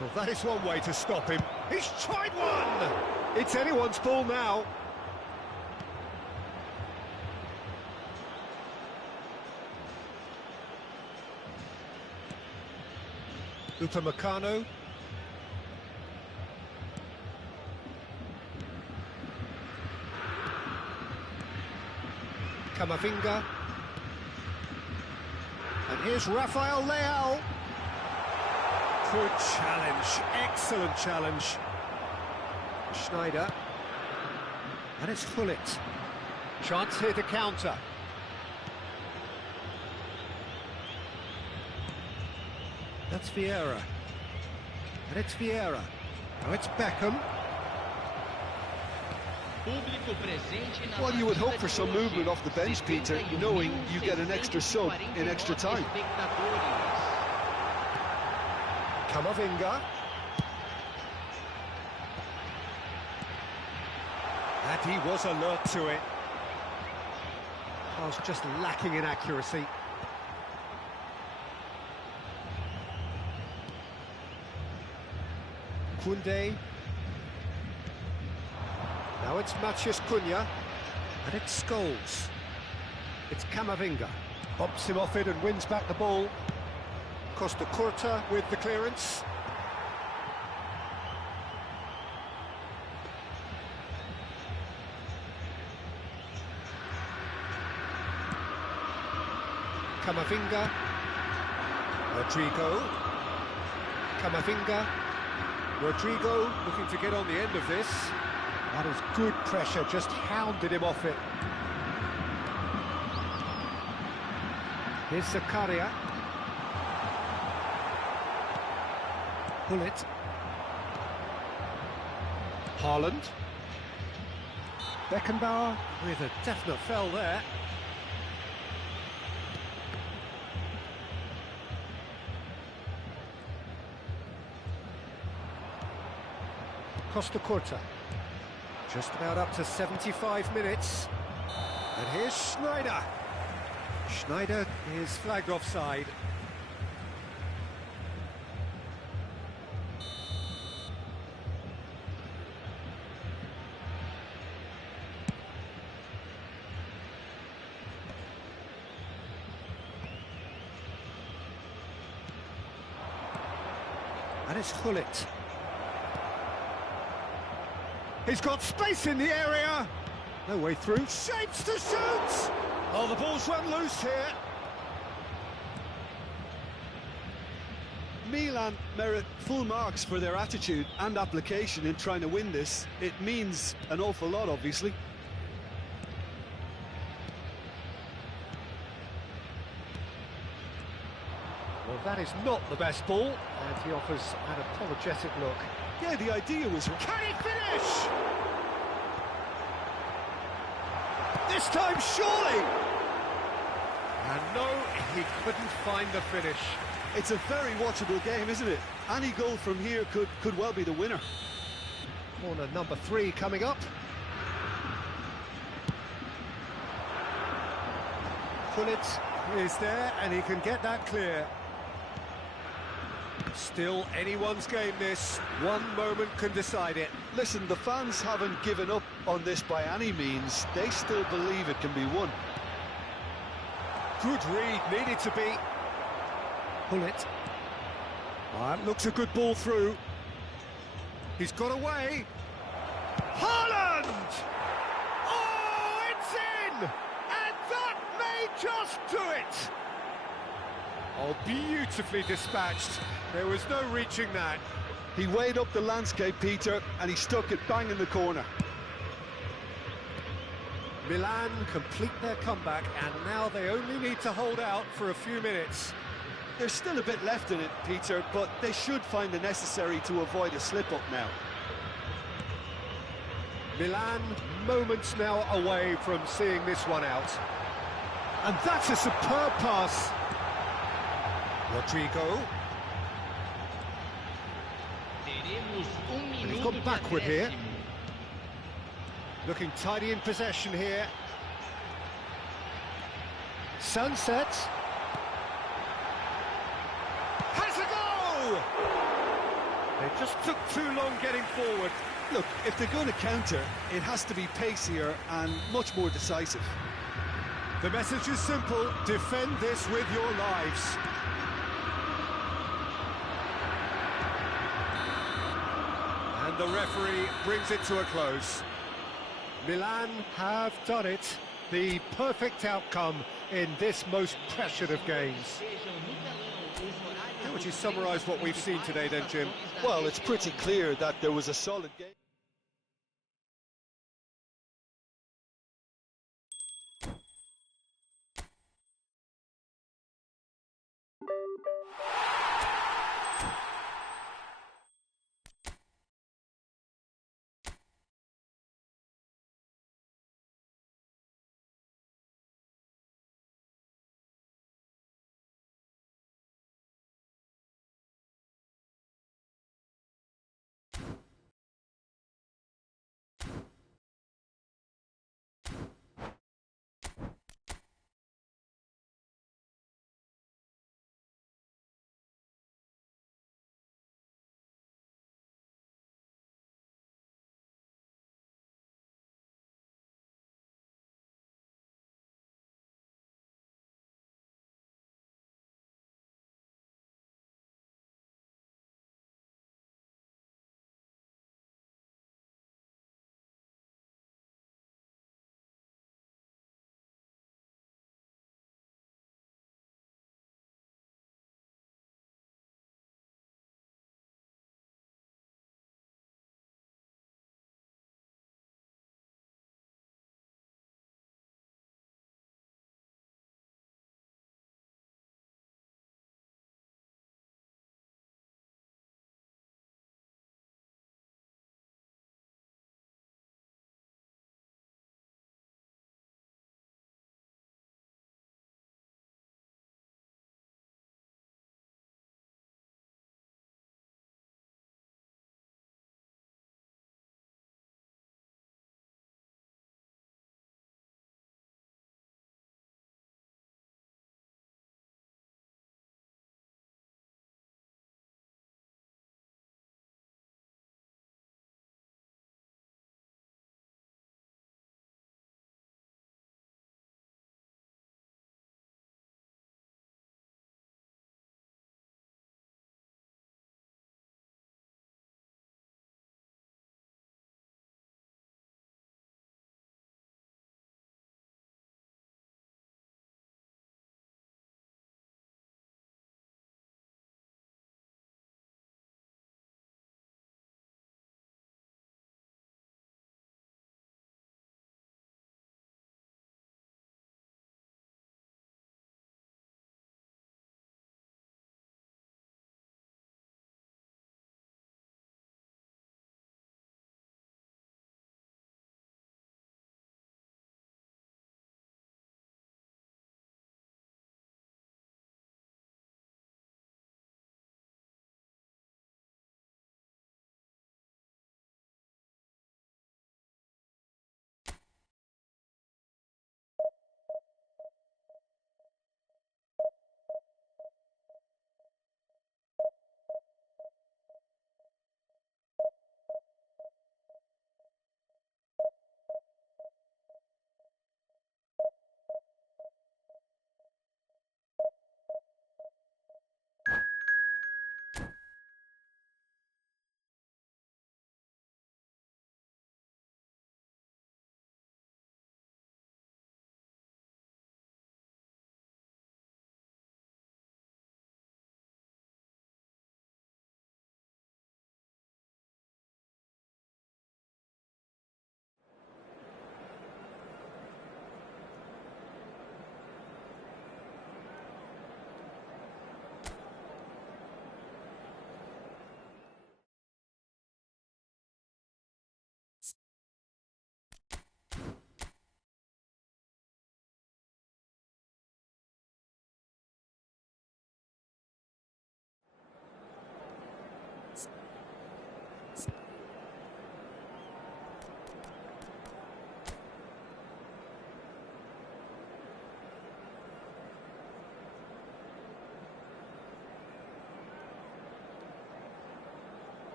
Well, that is one way to stop him. He's tried one! It's anyone's ball now. Upamecano. Camavinga. And here's Rafael Leao. Good challenge, excellent challenge. Schneider. And it's Hullet. Chance here to counter. That's Vieira. And it's Vieira. Now it's Beckham. Well, you would hope for some movement off the bench, Peter, knowing you get an extra sub in extra time. Camavinga. And he was alert to it. I was just lacking in accuracy. Koundé. Now it's Maciej Cunha, and it's Scholes. It's Camavinga. Bumps him off it and wins back the ball. Costa Curta with the clearance. Camavinga. Rodrigo. Camavinga. Rodrigo looking to get on the end of this. That is good pressure, just hounded him off it. Here's Zakaria. Hullet. Haaland. Beckenbauer with a definite foul there. Costa Curta. Just about up to 75 minutes. And here's Schneider. Schneider is flagged offside. And it's Hullet. He's got space in the area. No way through. Shapes to shoot. Oh, the ball's run loose here. Milan merit full marks for their attitude and application in trying to win this. It means an awful lot, obviously. Well, that is not the best ball, and he offers an apologetic look. Yeah, the idea was... Can he finish? This time, surely! And no, he couldn't find the finish. It's a very watchable game, isn't it? Any goal from here could well be the winner. Corner number 3 coming up. Pullet is there, and he can get that clear. Still anyone's game, this. One moment can decide it. Listen, the fans haven't given up on this by any means. They still believe it can be won. Good read, needed to be. Pullet. That looks a good ball through. He's got away. Haaland! Oh, it's in! And that may just do it! Oh, beautifully dispatched. There was no reaching that. He weighed up the landscape, Peter, and he stuck it bang in the corner. Milan complete their comeback, and now they only need to hold out for a few minutes. There's still a bit left in it, Peter, but they should find the necessary to avoid a slip-up now. Milan moments now away from seeing this one out. And that's a superb pass. Rodrigo. And he's gone backward here. Looking tidy in possession here. Sunset. Has a goal! They just took too long getting forward. Look, if they're going to counter, it has to be pacier and much more decisive. The message is simple: defend this with your lives. And the referee brings it to a close. Milan have done it. The perfect outcome in this most pressured of games. How would you summarise what we've seen today then, Jim? Well, it's pretty clear that there was a solid game.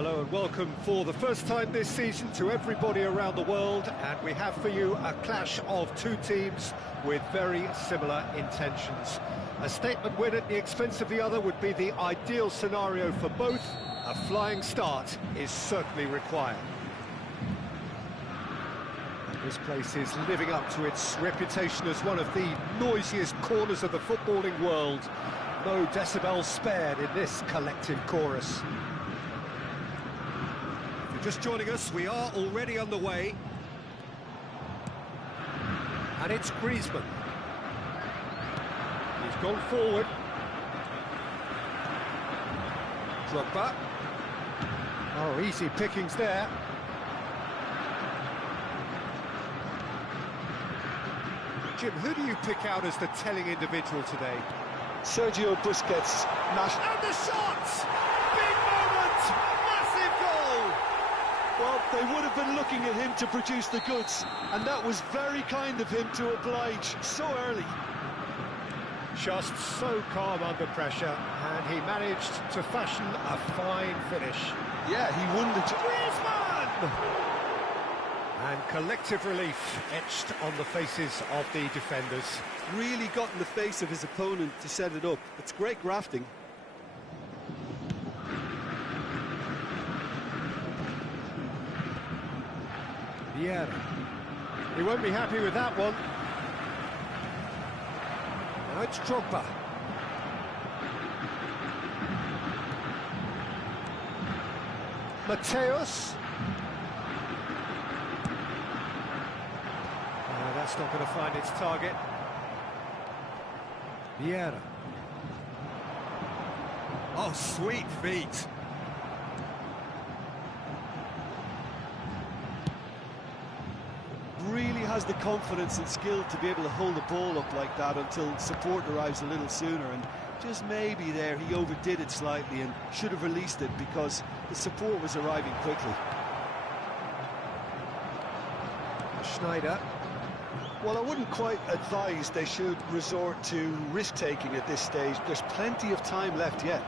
hello and welcome for the first time this season to everybody around the world, and we have for you a clash of two teams with very similar intentions. A statement win at the expense of the other would be the ideal scenario for both. A flying start is certainly required. This place is living up to its reputation as one of the noisiest corners of the footballing world. No decibels spared in this collective chorus. If you're just joining us, we are already underway. And it's Griezmann. He's gone forward. Drogba. Oh, easy pickings there. Jim, who do you pick out as the telling individual today? Sergio Busquets. And the shot! Big moment! Massive goal! Well, they would have been looking at him to produce the goods, and that was very kind of him to oblige so early. Just so calm under pressure, and he managed to fashion a fine finish. Yeah, he won the... Griezmann! And collective relief etched on the faces of the defenders. Really got in the face of his opponent to set it up. It's great grafting. Vieira. He won't be happy with that one. Now it's Drogba. Mateus. That's not going to find its target. Vieira. Oh, sweet feet. Really has the confidence and skill to be able to hold the ball up like that until support arrives a little sooner, and just maybe there he overdid it slightly and should have released it because the support was arriving quickly. Schneider. Well, I wouldn't quite advise they should resort to risk-taking at this stage. There's plenty of time left yet.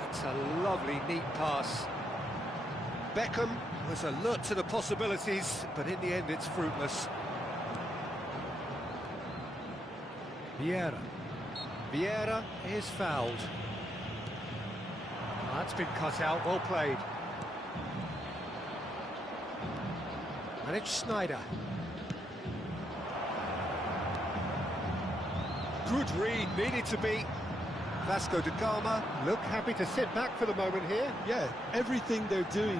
That's a lovely, neat pass. Beckham was alert to the possibilities, but in the end it's fruitless. Vieira. Vieira is fouled. That's been cut out, well played. And it's Schneider. Good read, needed to be. Vasco da Gama look happy to sit back for the moment here. Yeah, everything they're doing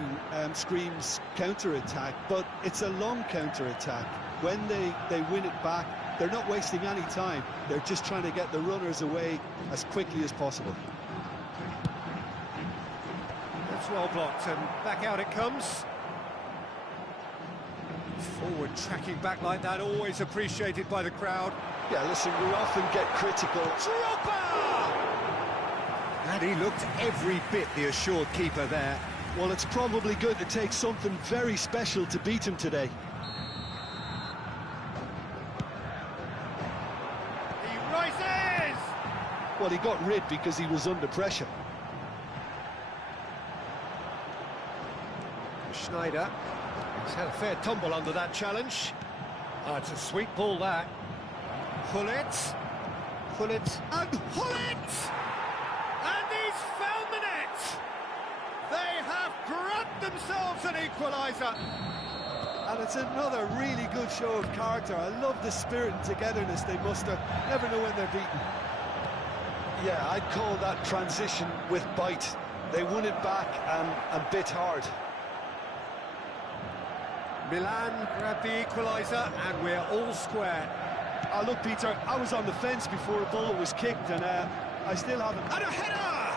screams counter-attack, but it's a long counter-attack. When they win it back, they're not wasting any time. They're just trying to get the runners away as quickly as possible. That's well blocked, and back out it comes. Forward tracking back like that, always appreciated by the crowd. Yeah, listen, we often get critical. Drogba! And he looked every bit the assured keeper there. Well, it's probably going to take something very special to beat him today. He rises! Well, he got rid because he was under pressure. Schneider. He's had a fair tumble under that challenge. Oh, it's a sweet ball, that. Hullet. Hullet. And Hullet! And he's found the net! They have grabbed themselves an equaliser. And it's another really good show of character. I love the spirit and togetherness they muster. Never know when they're beaten. Yeah, I'd call that transition with bite. They won it back and bit hard. Milan grabbed the equaliser, and we're all square. Oh, look, Peter, I was on the fence before a ball was kicked, and I still haven't... And a header!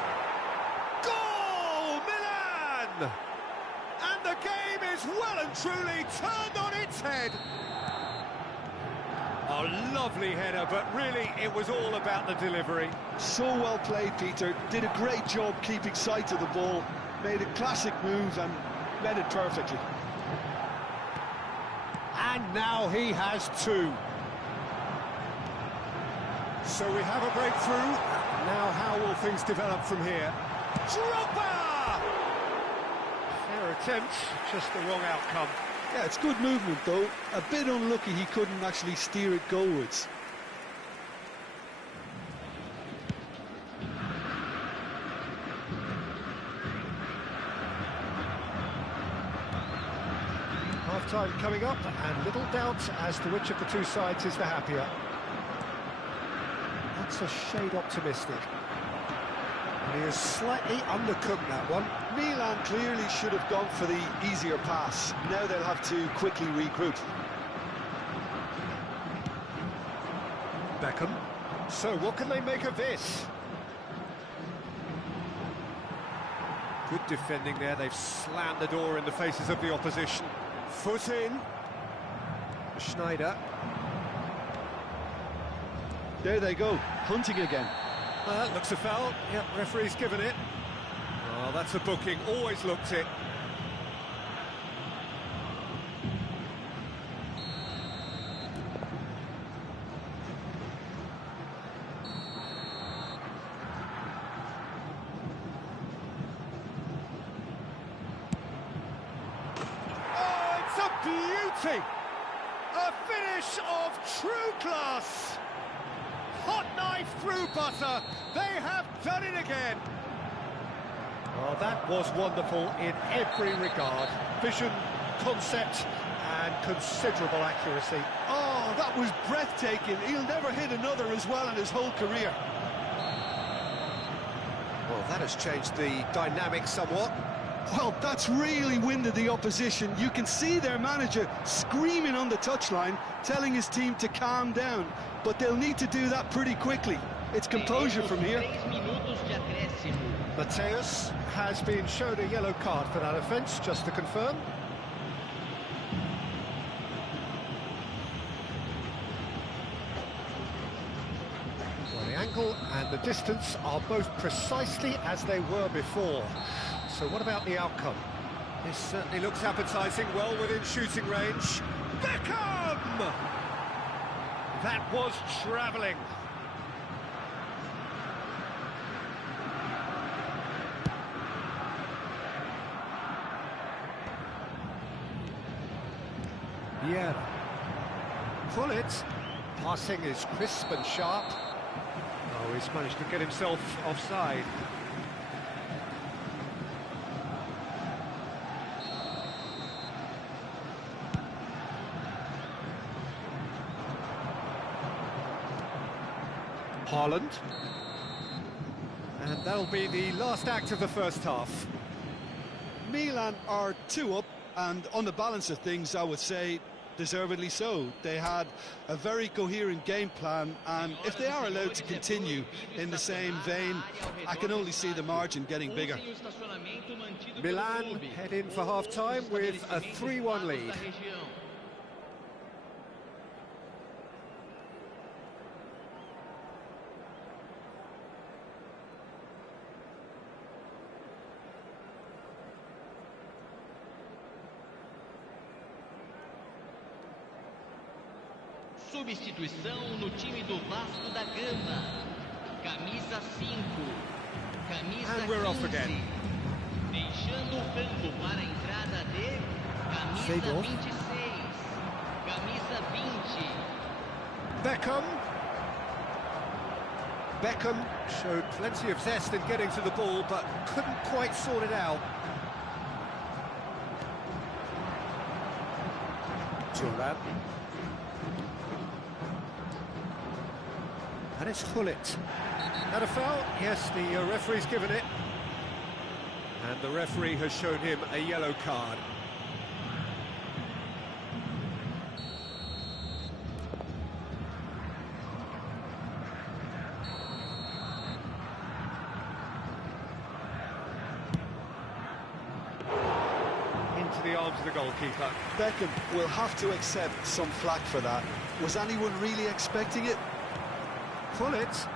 Goal, Milan! And the game is well and truly turned on its head. A lovely header, but really it was all about the delivery. So well played, Peter. Did a great job keeping sight of the ball. Made a classic move and met it perfectly. And now he has two. So we have a breakthrough. Now how will things develop from here? Drogba! Fair attempt, just the wrong outcome. Yeah, it's good movement though. A bit unlucky he couldn't actually steer it goalwards. Half-time coming up, and little doubt as to which of the two sides is the happier. That's a shade optimistic. And he has slightly undercooked that one. Milan clearly should have gone for the easier pass. Now they'll have to quickly regroup. Beckham. So what can they make of this? Good defending there. They've slammed the door in the faces of the opposition. Foot in. Schneider. There they go, hunting again. That looks a foul. Yep, referee's given it. Oh, that's a booking. Always looked it. Oh, it's a beauty! A finish of true class! Hot knife through butter. They have done it again. Oh, that was wonderful in every regard. Vision, concept, and considerable accuracy. Oh, that was breathtaking. He'll never hit another as well in his whole career. Well, that has changed the dynamic somewhat. Well, that's really winded the opposition. You can see their manager screaming on the touchline, telling his team to calm down. But they'll need to do that pretty quickly. It's composure from here. Mateus has been shown a yellow card for that offence, just to confirm. Well, the angle and the distance are both precisely as they were before. So what about the outcome? This certainly looks appetising, well within shooting range. Beckham! That was travelling. Vieira. Pull it. Passing is crisp and sharp. Oh, he's managed to get himself offside. Haaland. And that'll be the last act of the first half. Milan are 2 up, and on the balance of things, I would say deservedly so. They had a very coherent game plan, and if they are allowed to continue in the same vein, I can only see the margin getting bigger. Milan head in for half-time with a 3-1 lead. Substituição no time do Vasco da Gama. Camisa 5. Camisa And we're off again. 15. Deixando o campo para a entrada de camisa Seedorf. 26. Camisa 20. Beckham. Beckham showed plenty of zest in getting to the ball, but couldn't quite sort it out. Thuram. And it's Hullet. Had a foul? Yes, the referee's given it. And the referee has shown him a yellow card. Into the arms of the goalkeeper. Beckham will have to accept some flack for that. Was anyone really expecting it? Hullet.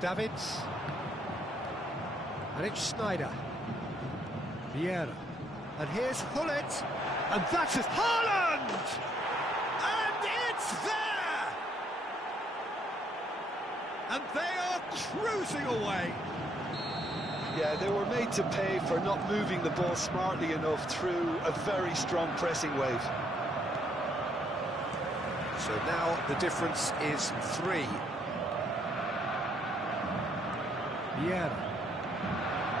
Davids. And it's Schneider. Vieira. And here's Hullet. And that's it. Haaland! And it's there! And they are cruising away. Yeah, they were made to pay for not moving the ball smartly enough through a very strong pressing wave. So now the difference is 3. Vieira.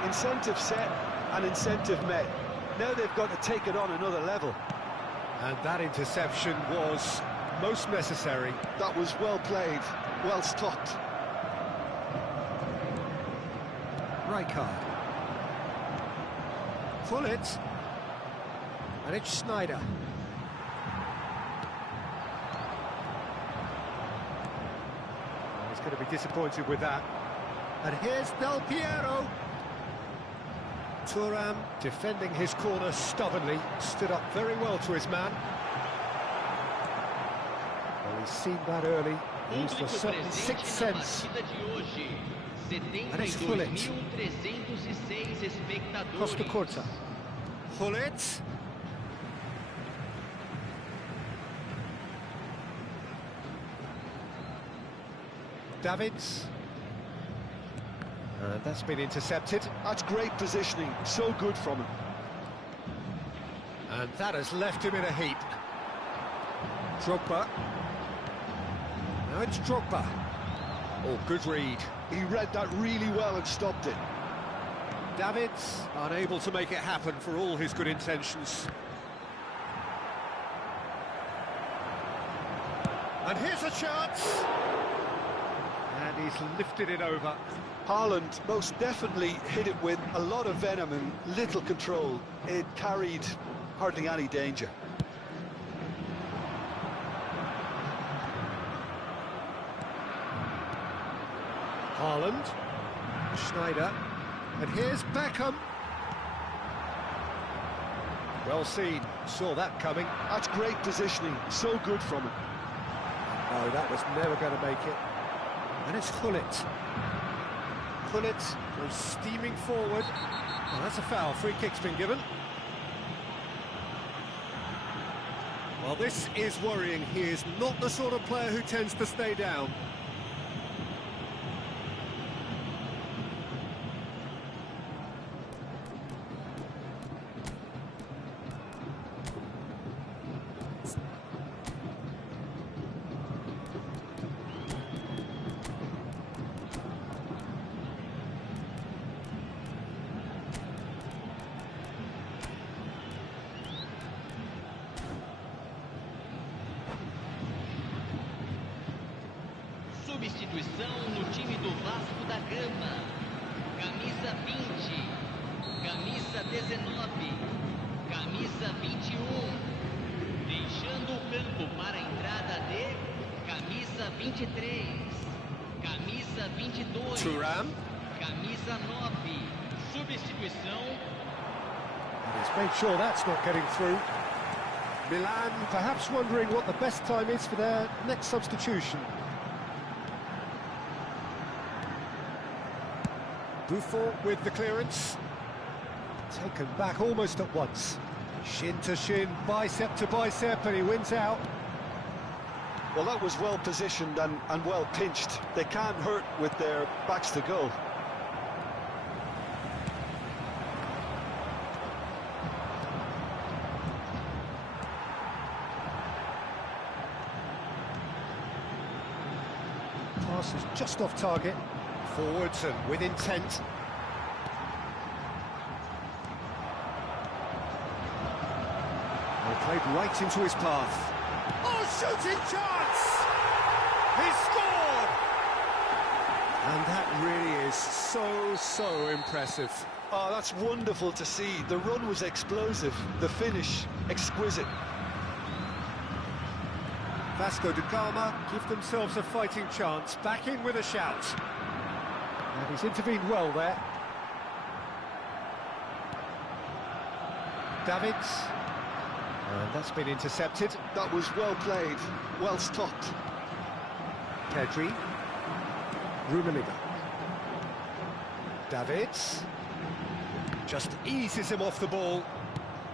Incentive set and incentive met. Now they've got to take it on another level. And that interception was most necessary. That was well played, well stopped. Rijkaard. Full it. And it's Sneijder. He's going to be disappointed with that. And here's Del Piero. Thuram defending his corner stubbornly, stood up very well to his man. Well, he's seen that early. He's for certain sixth sense. And it's Gullit. Costa Curta. Gullit. Davids. That's been intercepted. That's great positioning, so good from him. And that has left him in a heap. Drogba. Now it's Drogba. Oh, good read. He read that really well and stopped it. Davids unable to make it happen for all his good intentions. And here's a chance. And he's lifted it over. Haaland most definitely hit it with a lot of venom and little control. It carried hardly any danger. Haaland. Sneijder. And here's Beckham. Well seen. Saw that coming. That's great positioning. So good from him. No, that was never going to make it. And it's Gullit. Gullit goes steaming forward. Well, that's a foul. Free kick's been given. Well, this is worrying. He is not the sort of player who tends to stay down. Substituição no time do Vasco da Gama. Camisa 20, camisa 19, camisa 21. Deixando o campo para a entrada de camisa 23, camisa 22, Thuram. camisa 9. Substituição. He's made sure that's not getting through. Milan perhaps wondering what the best time is for their next substitution. Buffon with the clearance. Taken back almost at once. Shin to shin, bicep to bicep, and he wins out. Well, that was well positioned and well pinched. They can't hurt with their backs to goal. Pass is just off target. Forwards and with intent. They played right into his path. Oh, shooting chance! He scored! And that really is so impressive. Oh, that's wonderful to see. The run was explosive, the finish exquisite. Vasco da Gama give themselves a fighting chance, back in with a shout. And he's intervened well there. Davids. And that's been intercepted. That was well played, well stopped. Pedri. Rummenigge. Davids. Just eases him off the ball.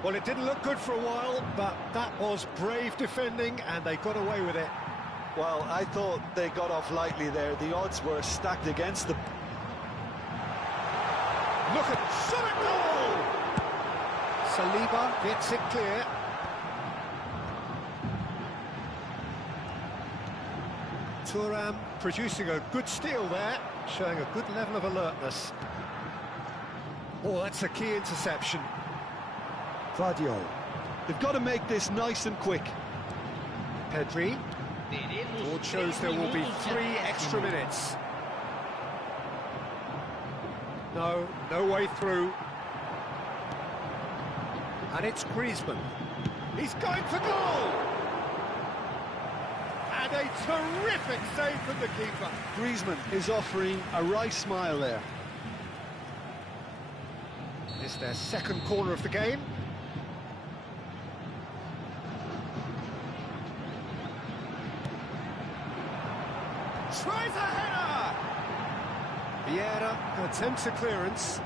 Well, it didn't look good for a while, but that was brave defending, and they got away with it. Well, I thought they got off lightly there. The odds were stacked against them. Look at shot at goal! Saliba gets it clear. Thuram producing a good steal there, showing a good level of alertness. Oh, that's a key interception. Vadio. They've got to make this nice and quick. Pedri. Board shows there will be 3 extra minutes. No way through. And it's Griezmann. He's going for goal! And a terrific save from the keeper. Griezmann is offering a wry smile there. It's their second corner of the game. Tries a header! Vieira attempts a clearance.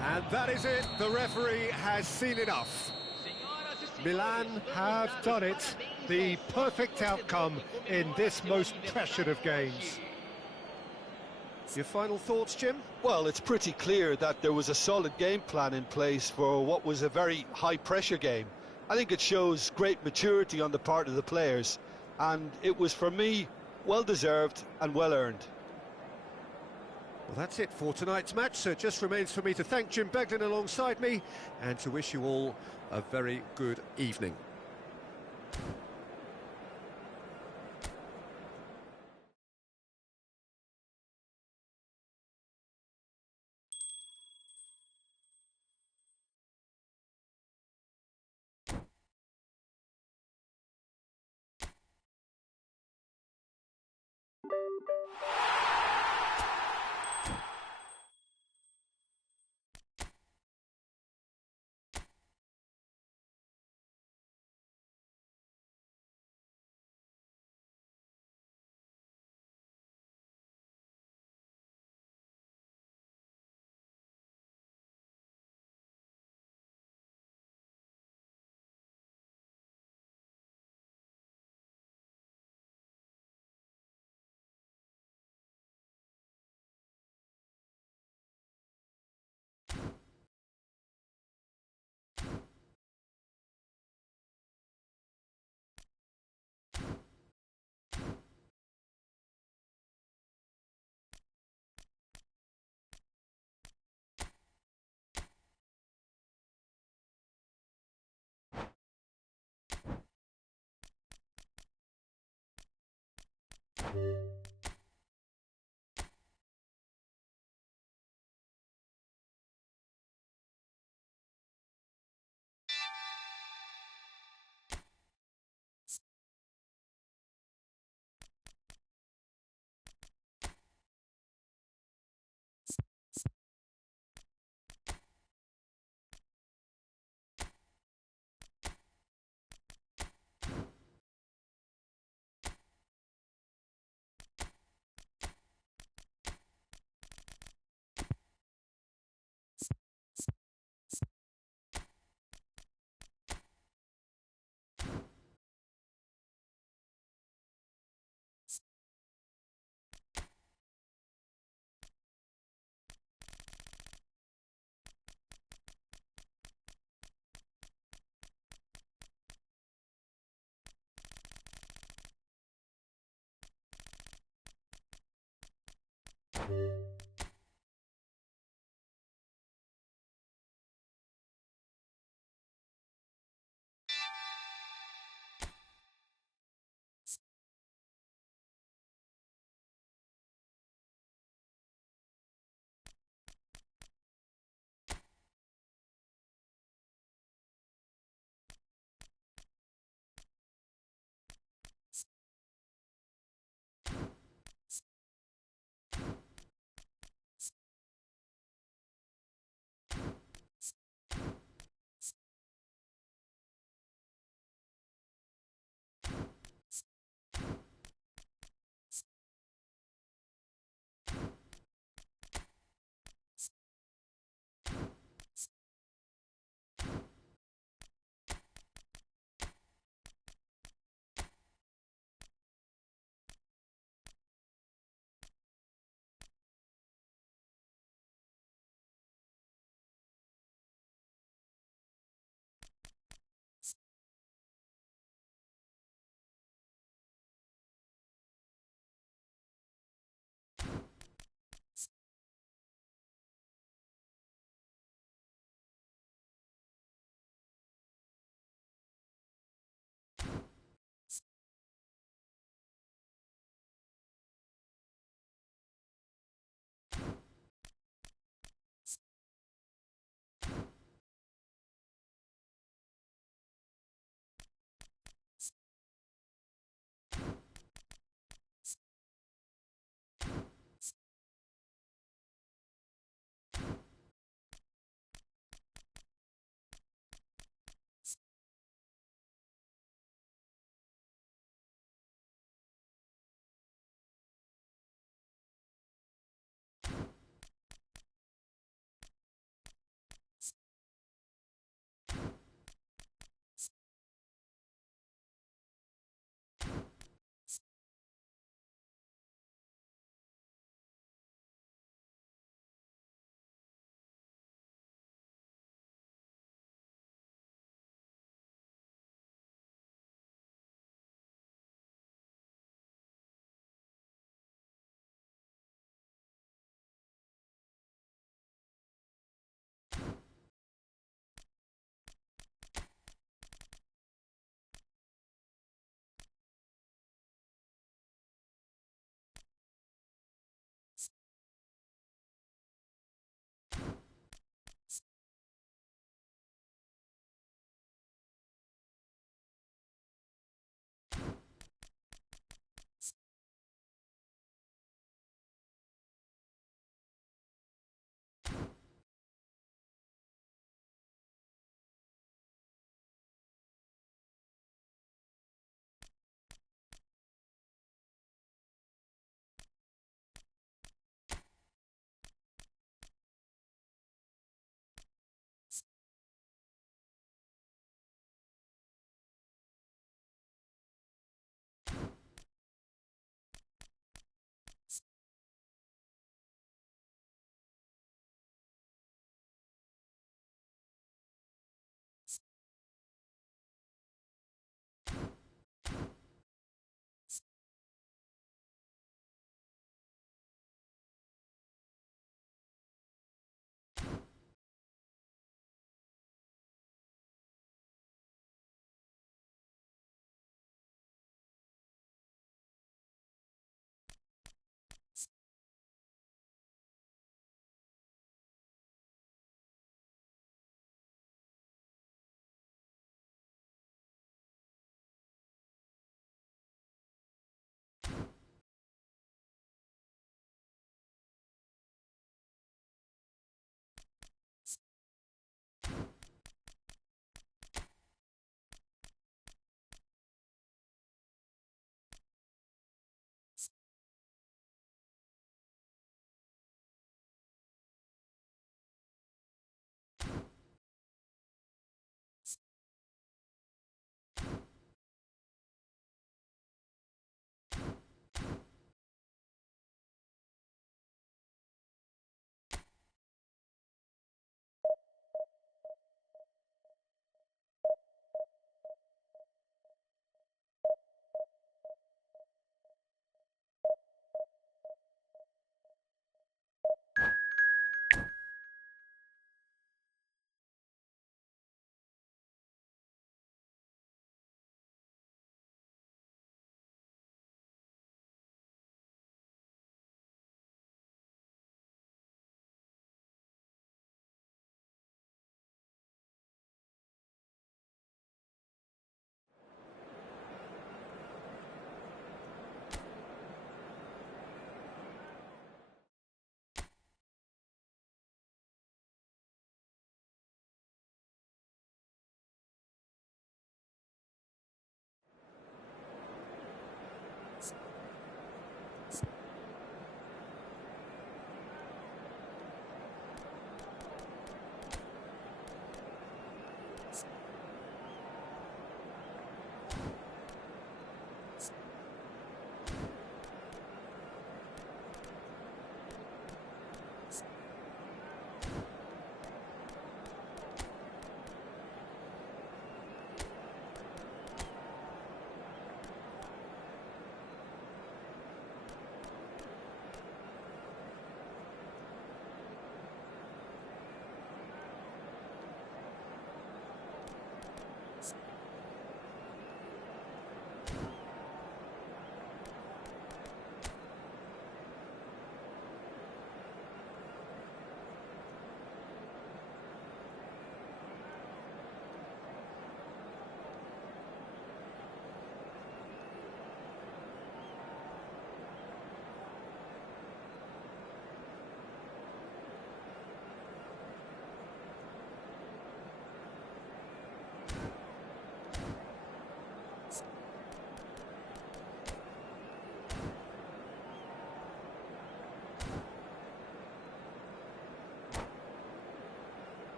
And that is it. The referee has seen enough. Milan have done it. The perfect outcome in this most pressured of games. Your final thoughts, Jim? Well, it's pretty clear that there was a solid game plan in place for what was a very high-pressure game. I think it shows great maturity on the part of the players, and it was, for me, well-deserved and well-earned. Well, that's it for tonight's match, so it just remains for me to thank Jim Beglin alongside me and to wish you all a very good evening.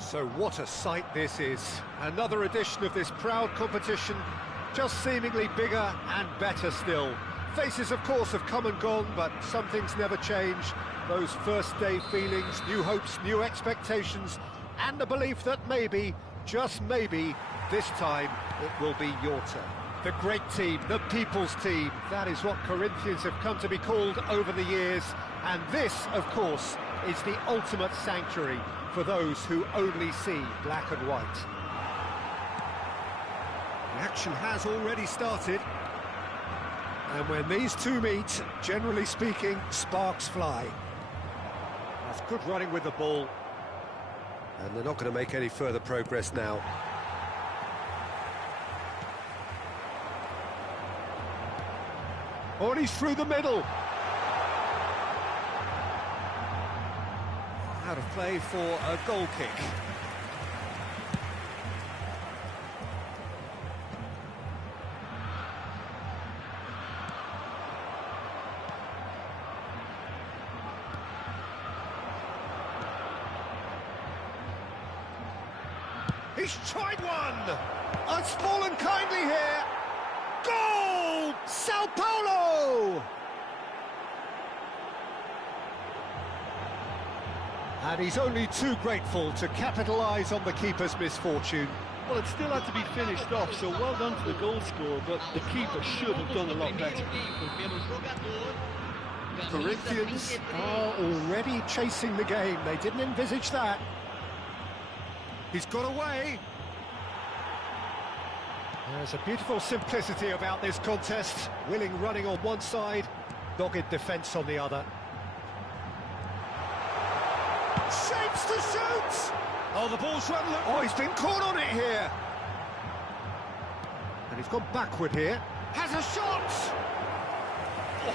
So what a sight this is. Another edition of this proud competition, just seemingly bigger and better still. Faces, of course, have come and gone, but some things never change. Those first day feelings, new hopes, new expectations, and the belief that maybe, just maybe, this time it will be your turn. The great team, the people's team, that is what Corinthians have come to be called over the years. And this, of course, is the ultimate sanctuary for those who only see black and white. The action has already started. And when these two meet, generally speaking, sparks fly. That's good running with the ball. And they're not going to make any further progress now. Oh, and he's through the middle. Out of play for a goal kick. He's tried one! Oh, it's fallen kindly here! Goal! Sao Paulo! And he's only too grateful to capitalise on the keeper's misfortune. Well, it still had to be finished off, so well done to the goal scorer, but the keeper should have done a lot better. Corinthians are already chasing the game. They didn't envisage that. He's got away. There's a beautiful simplicity about this contest. Willing running on one side, dogged defence on the other. Shapes to shoot! Oh, the ball's run. Oh, he's been caught on it here. And he's gone backward here. Has a shot! Oh,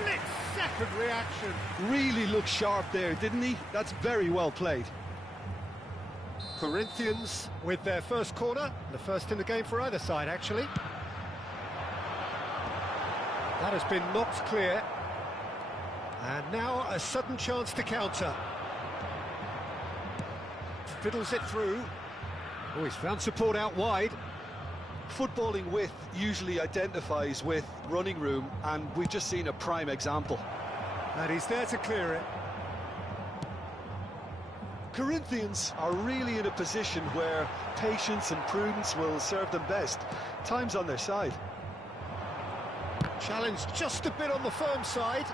split-second reaction. Really looked sharp there, didn't he? That's very well played. Corinthians with their first corner, the first in the game for either side, actually. That has been knocked clear. And now a sudden chance to counter. Fiddles it through. Oh, he's found support out wide. Footballing width usually identifies with running room, and we've just seen a prime example. And he's there to clear it. Corinthians are really in a position where patience and prudence will serve them best. Time's on their side. Challenge just a bit on the firm side.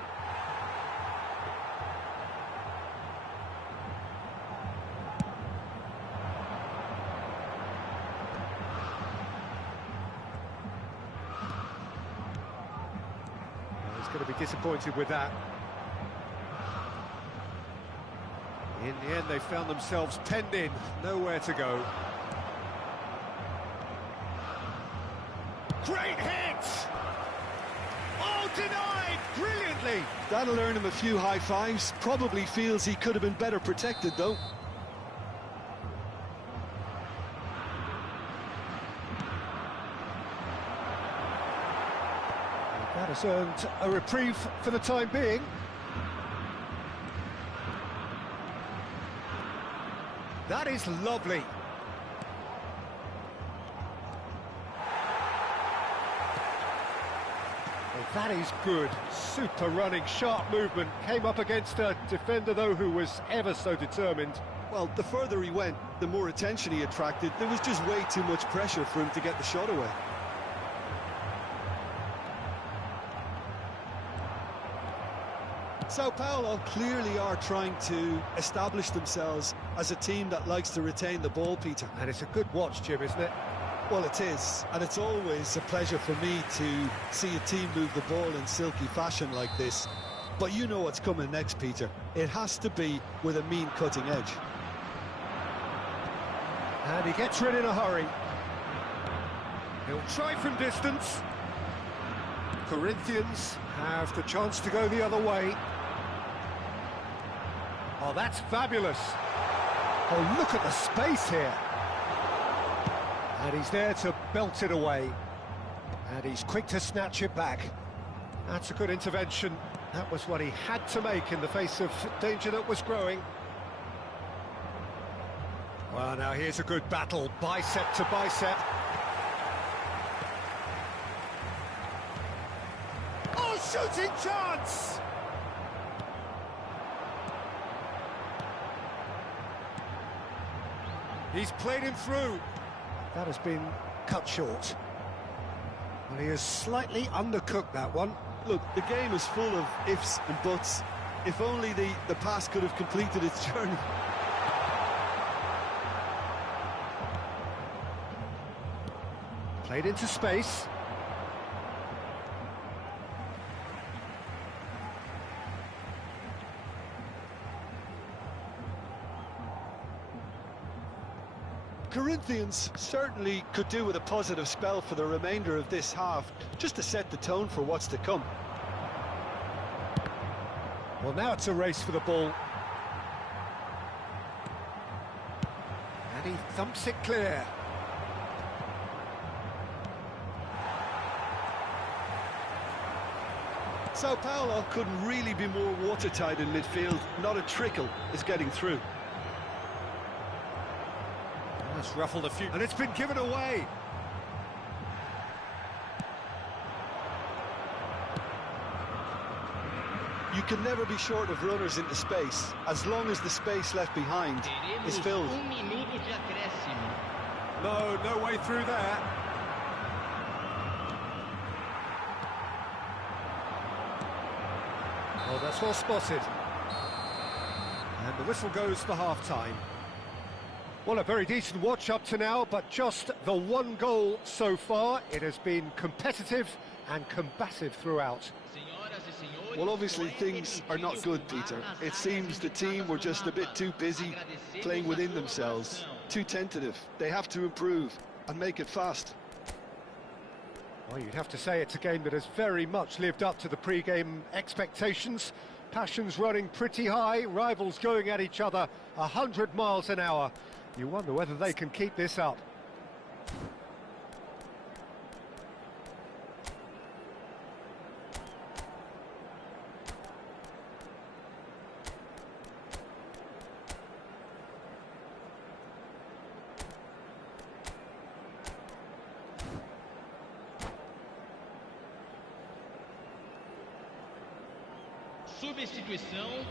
He's going to be disappointed with that. In the end, they found themselves penned in, nowhere to go. Great hit! Oh, denied! Brilliantly! That'll earn him a few high fives. Probably feels he could have been better protected, though. That has earned a reprieve for the time being. That is lovely. Well, that is good. Super running, sharp movement. Came up against a defender, though, who was ever so determined. Well, the further he went, the more attention he attracted. There was just way too much pressure for him to get the shot away. Sao Paulo clearly are trying to establish themselves as a team that likes to retain the ball, Peter. And it's a good watch, Jim, isn't it? Well, it is, and it's always a pleasure for me to see a team move the ball in silky fashion like this. But you know what's coming next, Peter. It has to be with a mean cutting edge. And he gets rid in a hurry. He'll try from distance. Corinthians have the chance to go the other way. Oh, that's fabulous. Oh, look at the space here. And he's there to belt it away. And he's quick to snatch it back. That's a good intervention. That was what he had to make in the face of danger that was growing. Well, now here's a good battle, bicep to bicep. Oh, shooting chance! He's played him through. That has been cut short. Well, he has slightly undercooked that one. Look, the game is full of ifs and buts. If only the pass could have completed its journey. Played into space. Corinthians certainly could do with a positive spell for the remainder of this half, just to set the tone for what's to come. Well, now it's a race for the ball. And he thumps it clear. Sao Paulo couldn't really be more watertight in midfield. Not a trickle is getting through. That's ruffled a few, and it's been given away. You can never be short of runners into space, as long as the space left behind is filled. Minuto de acréscimo. No way through there. Oh, that's well spotted. And the whistle goes for half-time. Well, a very decent watch up to now, but just the one goal so far. It has been competitive and combative throughout. Well, obviously things are not good, Peter. It seems the team were just a bit too busy playing within themselves, too tentative. They have to improve and make it fast. Well, you'd have to say it's a game that has very much lived up to the pre-game expectations. Passions running pretty high, rivals going at each other 100 miles an hour. You wonder whether they can keep this up. Substituição.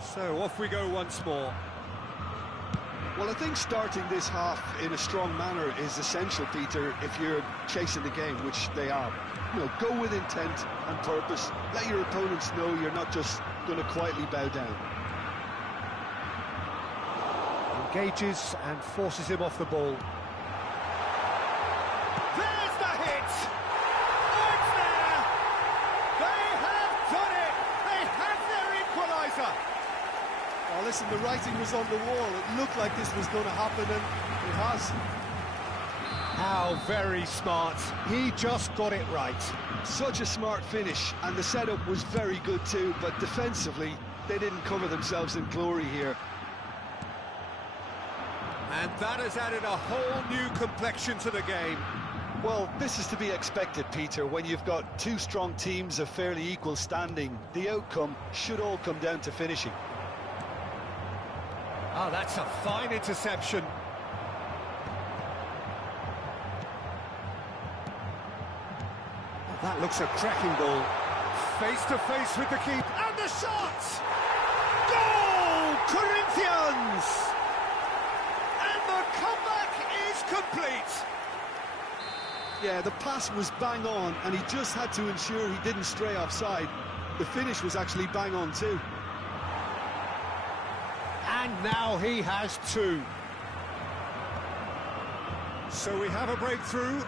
So off we go once more. Well, I think starting this half in a strong manner is essential, Peter, if you're chasing the game, which they are. You know, go with intent and purpose. Let your opponents know you're not just going to quietly bow down. Engages and forces him off the ball. There's the hit! Oh, it's there! They have done it! They have their equaliser! Oh, listen, the writing was on the wall. It looked like this was going to happen, and it has. How very smart. He just got it right. Such a smart finish, and the setup was very good too, but defensively, they didn't cover themselves in glory here. And that has added a whole new complexion to the game. Well, this is to be expected, Peter, when you've got two strong teams of fairly equal standing. The outcome should all come down to finishing. Oh, that's a fine interception. Oh, that looks a cracking ball. Face to face with the keeper. And the shot! Goal! Corinthians! And the comeback is complete. Yeah, the pass was bang on, and he just had to ensure he didn't stray offside. The finish was actually bang on too. And now he has two. So we have a breakthrough.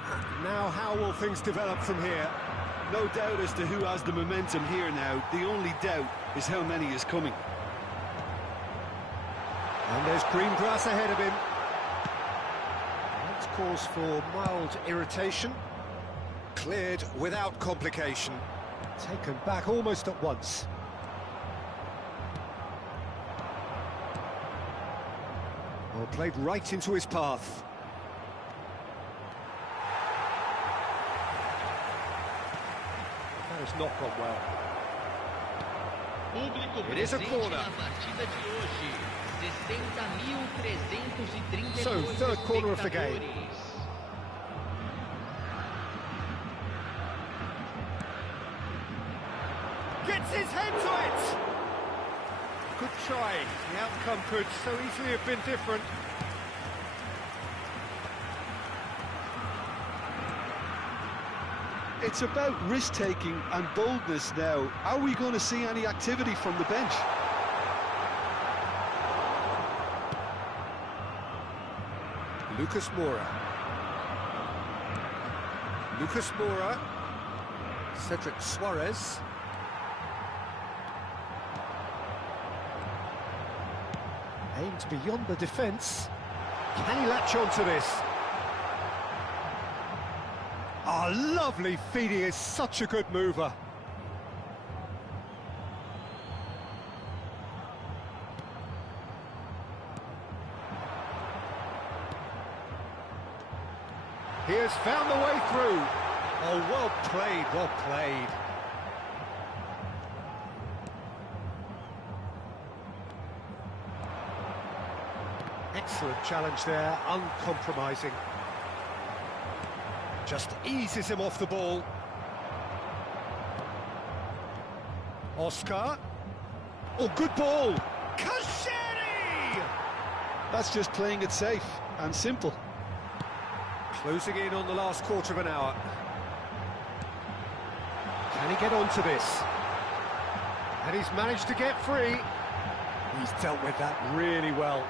Now how will things develop from here? No doubt as to who has the momentum here now. The only doubt is how many is coming. And there's green grass ahead of him. That's cause for mild irritation. Cleared without complication. Taken back almost at once. Well, played right into his path. That has not gone well. Público It is a presente corner. na partida de hoje. 60.332 So, third corner of the game. espectadores. Gets his head to it! Good try. The outcome could so easily have been different. It's about risk-taking and boldness now. Are we going to see any activity from the bench? Lucas Moura. Lucas Moura. Cedric Suarez. Aimed beyond the defence. Can he latch onto this? Oh, lovely feeding, is such a good mover. He has found the way through. Oh, well played, well played. Excellent challenge there, uncompromising. Just eases him off the ball. Oscar. Oh, good ball. Kashiri! That's just playing it safe and simple. Closing in on the last quarter of an hour. Can he get onto this? And he's managed to get free. He's dealt with that really well.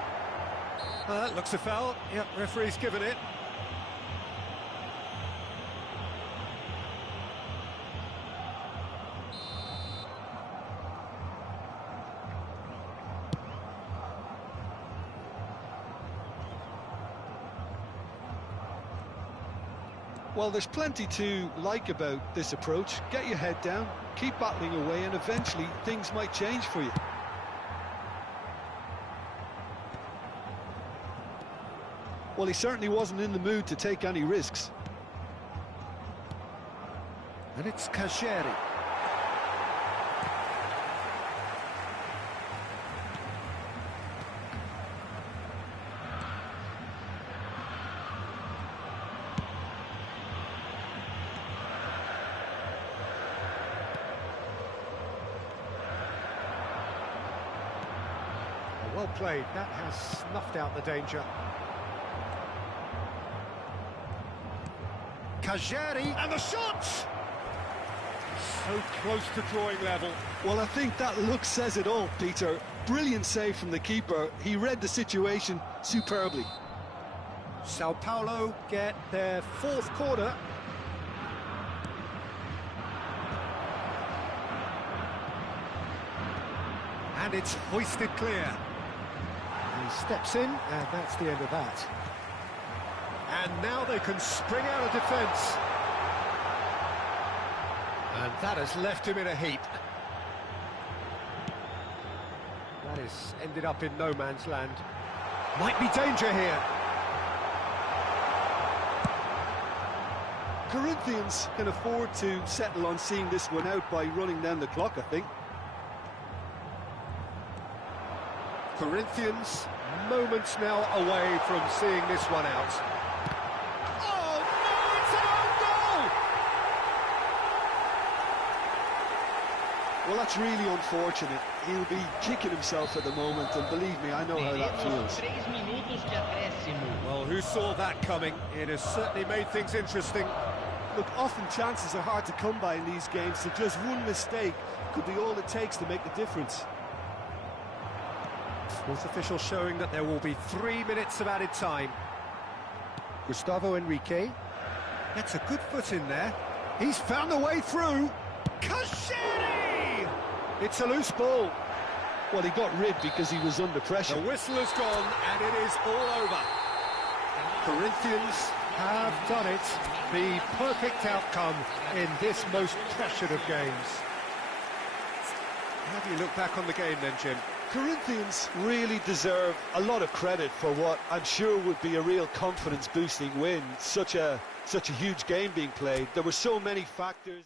Looks a foul. Yep, referee's given it. Well, there's plenty to like about this approach. Get your head down, keep battling away, and eventually things might change for you. Well, he certainly wasn't in the mood to take any risks. And it's Kashiri. Well played, that has snuffed out the danger. Kajari, and the shot! So close to drawing level. Well, I think that look says it all, Peter. Brilliant save from the keeper. He read the situation superbly. Sao Paulo get their fourth corner. And it's hoisted clear. He steps in, and that's the end of that. And now they can spring out of defence. And that has left him in a heap. That has ended up in no man's land. Might be danger here. Corinthians can afford to settle on seeing this one out by running down the clock, I think. Corinthians, moments now away from seeing this one out. Oh, no, it's an own goal! Well, that's really unfortunate. He'll be kicking himself at the moment, and believe me, I know how that feels. 3 minutos de acréscimo. Well, who saw that coming? It has certainly made things interesting. Look, often chances are hard to come by in these games, so just one mistake could be all it takes to make the difference. Fourth official showing that there will be 3 minutes of added time. Gustavo Enrique gets a good foot in there. He's found the way through. Kashiri! It's a loose ball. Well, he got rid because he was under pressure. The whistle has gone and it is all over. Corinthians have done it. The perfect outcome in this most pressured of games. How do you look back on the game then, Jim? Corinthians really deserve a lot of credit for what I'm sure would be a real confidence-boosting win. Such a huge game being played. There were so many factors.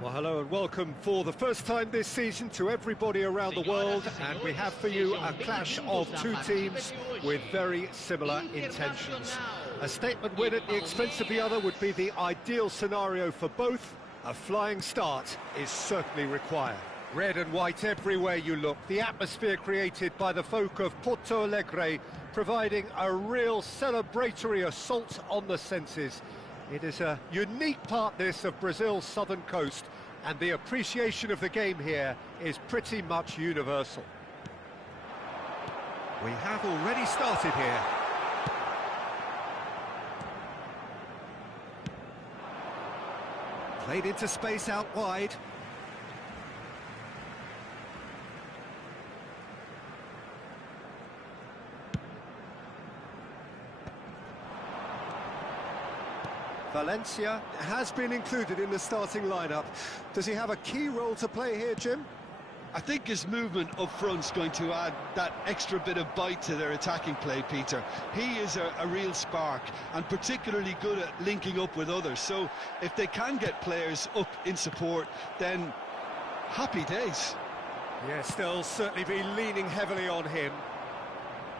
Well, hello and welcome for the first time this season to everybody around the world, and we have for you a clash of two teams with very similar intentions. A statement win at the expense of the other would be the ideal scenario for both. A flying start is certainly required. Red and white everywhere you look, the atmosphere created by the folk of Porto Alegre providing a real celebratory assault on the senses. It is a unique part, this, of Brazil's southern coast, and the appreciation of the game here is pretty much universal. We have already started here. Played into space out wide. Valencia has been included in the starting lineup. Does he have a key role to play here, Jim? I think his movement up front's going to add that extra bit of bite to their attacking play, Peter. He is a real spark, and particularly good at linking up with others. So if they can get players up in support, then happy days. Yes, they'll certainly be leaning heavily on him.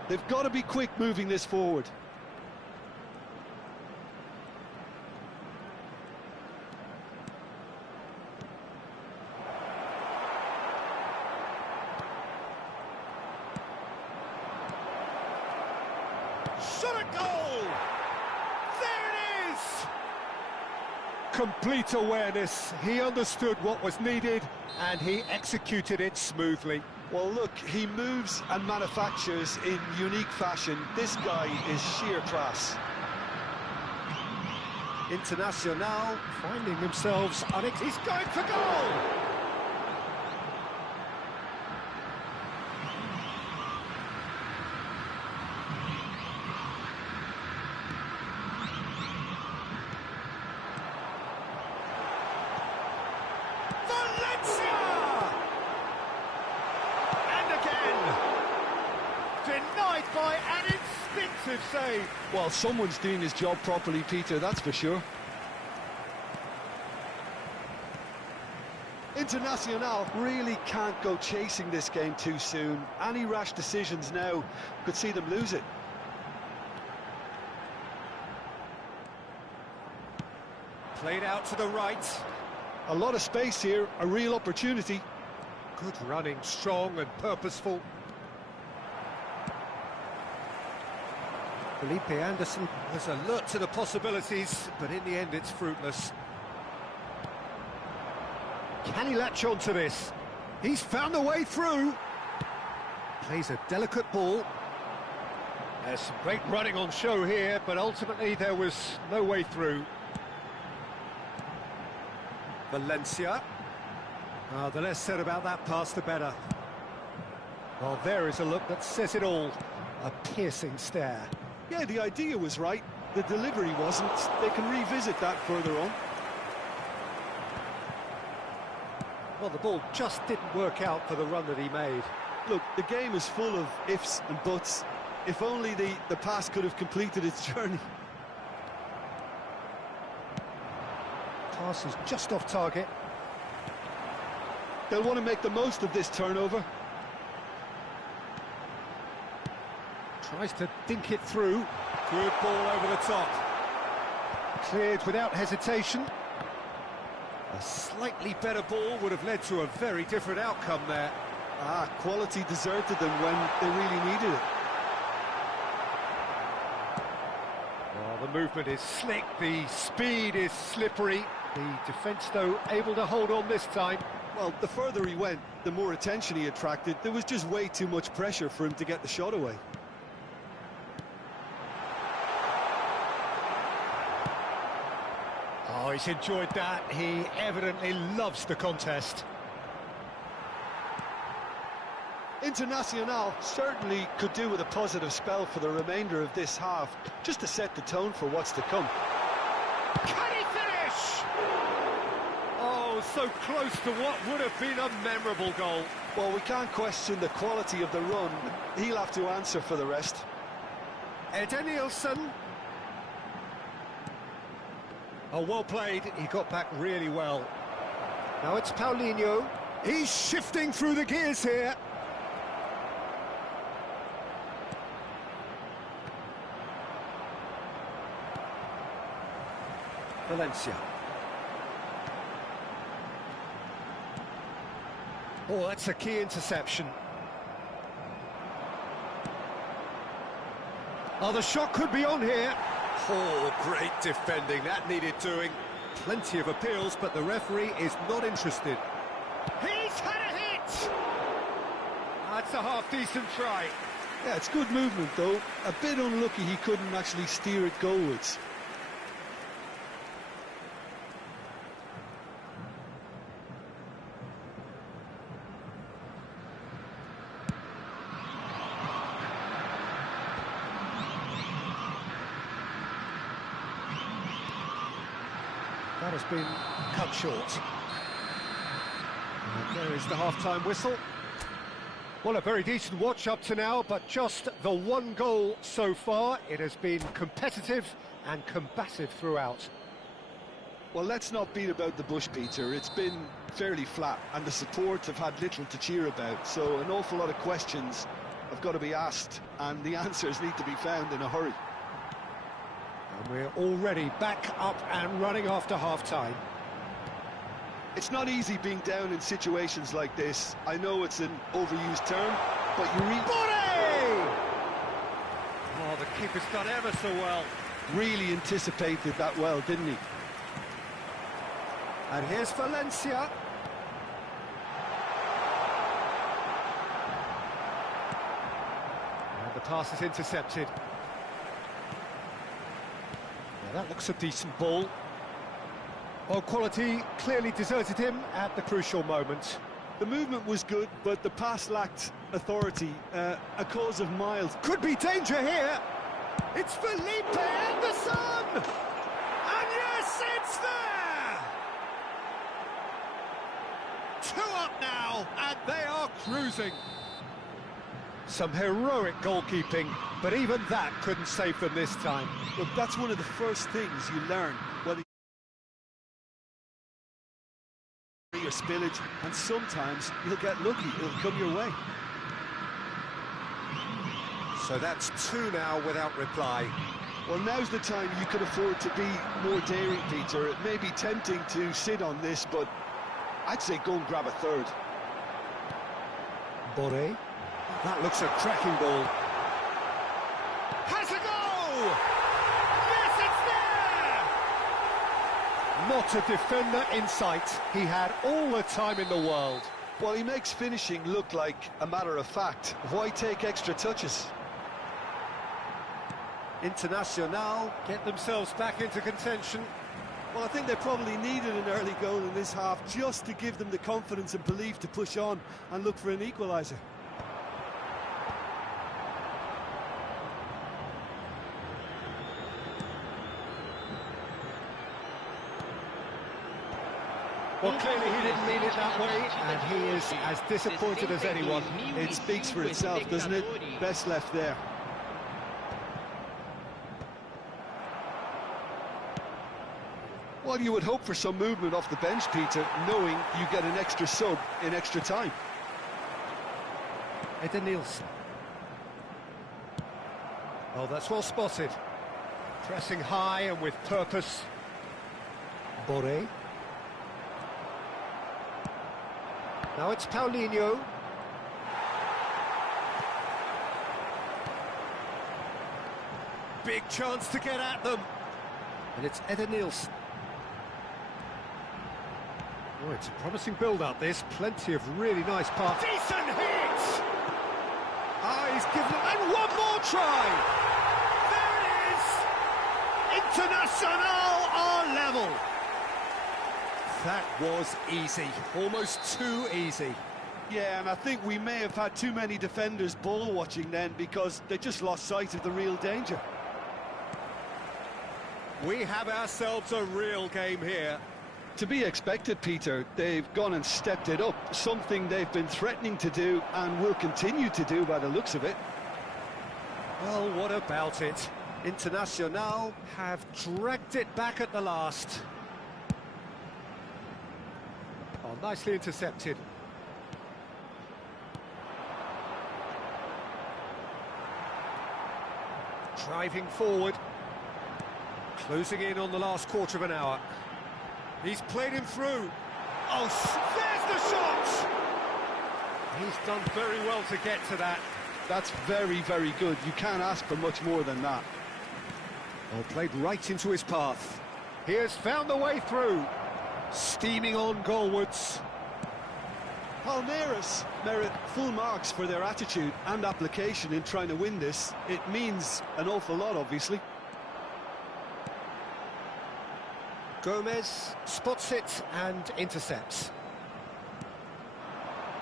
They've got to be quick moving this forward. Shot a goal! There it is! Complete awareness. He understood what was needed and he executed it smoothly. Well, look, he moves and manufactures in unique fashion. This guy is sheer class. Internacional finding themselves on it. He's going for goal! Denied by an instinctive save. Well, someone's doing his job properly, Peter, that's for sure. Internacional really can't go chasing this game too soon. Any rash decisions now could see them lose it. Played out to the right. A lot of space here, a real opportunity. Good running, strong and purposeful. Felipe Anderson was alert to the possibilities, but in the end it's fruitless. Can he latch on to this? He's found a way through. Plays a delicate ball. There's some great running on show here, but ultimately there was no way through. Valencia. The less said about that pass, the better. Well, there is a look that says it all. A piercing stare. Yeah, the idea was right. The delivery wasn't. They can revisit that further on. Well, the ball just didn't work out for the run that he made. Look, the game is full of ifs and buts. If only the pass could have completed its journey. Pass is just off target. They'll want to make the most of this turnover. Tries to dink it through. Good ball over the top. Cleared without hesitation. A slightly better ball would have led to a very different outcome there. Quality deserted them when they really needed it. Well, the movement is slick, the speed is slippery. The defence, though, able to hold on this time. Well, the further he went, the more attention he attracted. There was just way too much pressure for him to get the shot away. Oh, he's enjoyed that. He evidently loves the contest. Internacional certainly could do with a positive spell for the remainder of this half, just to set the tone for what's to come. Can he finish? Oh, so close to what would have been a memorable goal. Well, we can't question the quality of the run. He'll have to answer for the rest. Edenilson. Oh, well played. He got back really well. Now it's Paulinho. He's shifting through the gears here. Valencia. Oh, that's a key interception. Oh, the shot could be on here. Oh, great defending. That needed doing. Plenty of appeals, but the referee is not interested. He's had a hit! That's a half-decent try. Yeah, it's good movement, though. A bit unlucky he couldn't actually steer it goalwards. That has been cut short. And there is the half-time whistle. Well, a very decent watch up to now, but just the one goal so far. It has been competitive and combative throughout. Well, let's not beat about the bush, Peter. It's been fairly flat, and the support have had little to cheer about. So an awful lot of questions have got to be asked, and the answers need to be found in a hurry. And we're already back up and running after half-time. It's not easy being down in situations like this. I know it's an overused term, but you Oh, the keeper's done ever so well. really anticipated that well, didn't he? And here's Valencia. And the pass is intercepted. Now that looks a decent ball. Well, quality clearly deserted him at the crucial moment. The movement was good, but the pass lacked authority. A cause of miles. Could be danger here. It's Felipe Anderson! And yes, it's there! 2 up now, and they are cruising. Some heroic goalkeeping, but even that couldn't save them this time. Look, that's one of the first things you learn. Whether your spillage, and sometimes you'll get lucky, it'll come your way. So that's 2 now without reply. Well, now's the time you could afford to be more daring, Peter. It may be tempting to sit on this, but I'd say go and grab a third. Boré. That looks a cracking ball. Has a goal! Yes, it's there! Not a defender in sight. He had all the time in the world. Well, he makes finishing look like a matter of fact. Why take extra touches? Internacional get themselves back into contention. Well, I think they probably needed an early goal in this half just to give them the confidence and belief to push on and look for an equaliser. Well, clearly he didn't mean it that way, and he is as disappointed as anyone. It speaks for itself, doesn't it? Best left there. Well, you would hope for some movement off the bench, Peter, knowing you get an extra sub in extra time. Nielsen. Oh, that's well spotted. Pressing high and with purpose. Boré. Now it's Paulinho. Big chance to get at them. And it's Nielsen. Oh, it's a promising build-up, this. Plenty of really nice passes. Decent hit! Ah, he's given it... And one more try! There it is! Internacional are level. That was easy. Almost too easy. Yeah, and I think we may have had too many defenders ball-watching then because they just lost sight of the real danger. We have ourselves a real game here. To be expected, Peter. They've gone and stepped it up, something they've been threatening to do and will continue to do by the looks of it. Well, what about it? Internacional have dragged it back at the last. Oh, nicely intercepted. Driving forward. Closing in on the last quarter of an hour. He's played him through. Oh, there's the shot! He's done very well to get to that. That's very, very good. You can't ask for much more than that. Well, played right into his path. He has found the way through. Steaming on goalwards. Palmeiras merit full marks for their attitude and application in trying to win this. It means an awful lot, obviously. Gomez spots it and intercepts.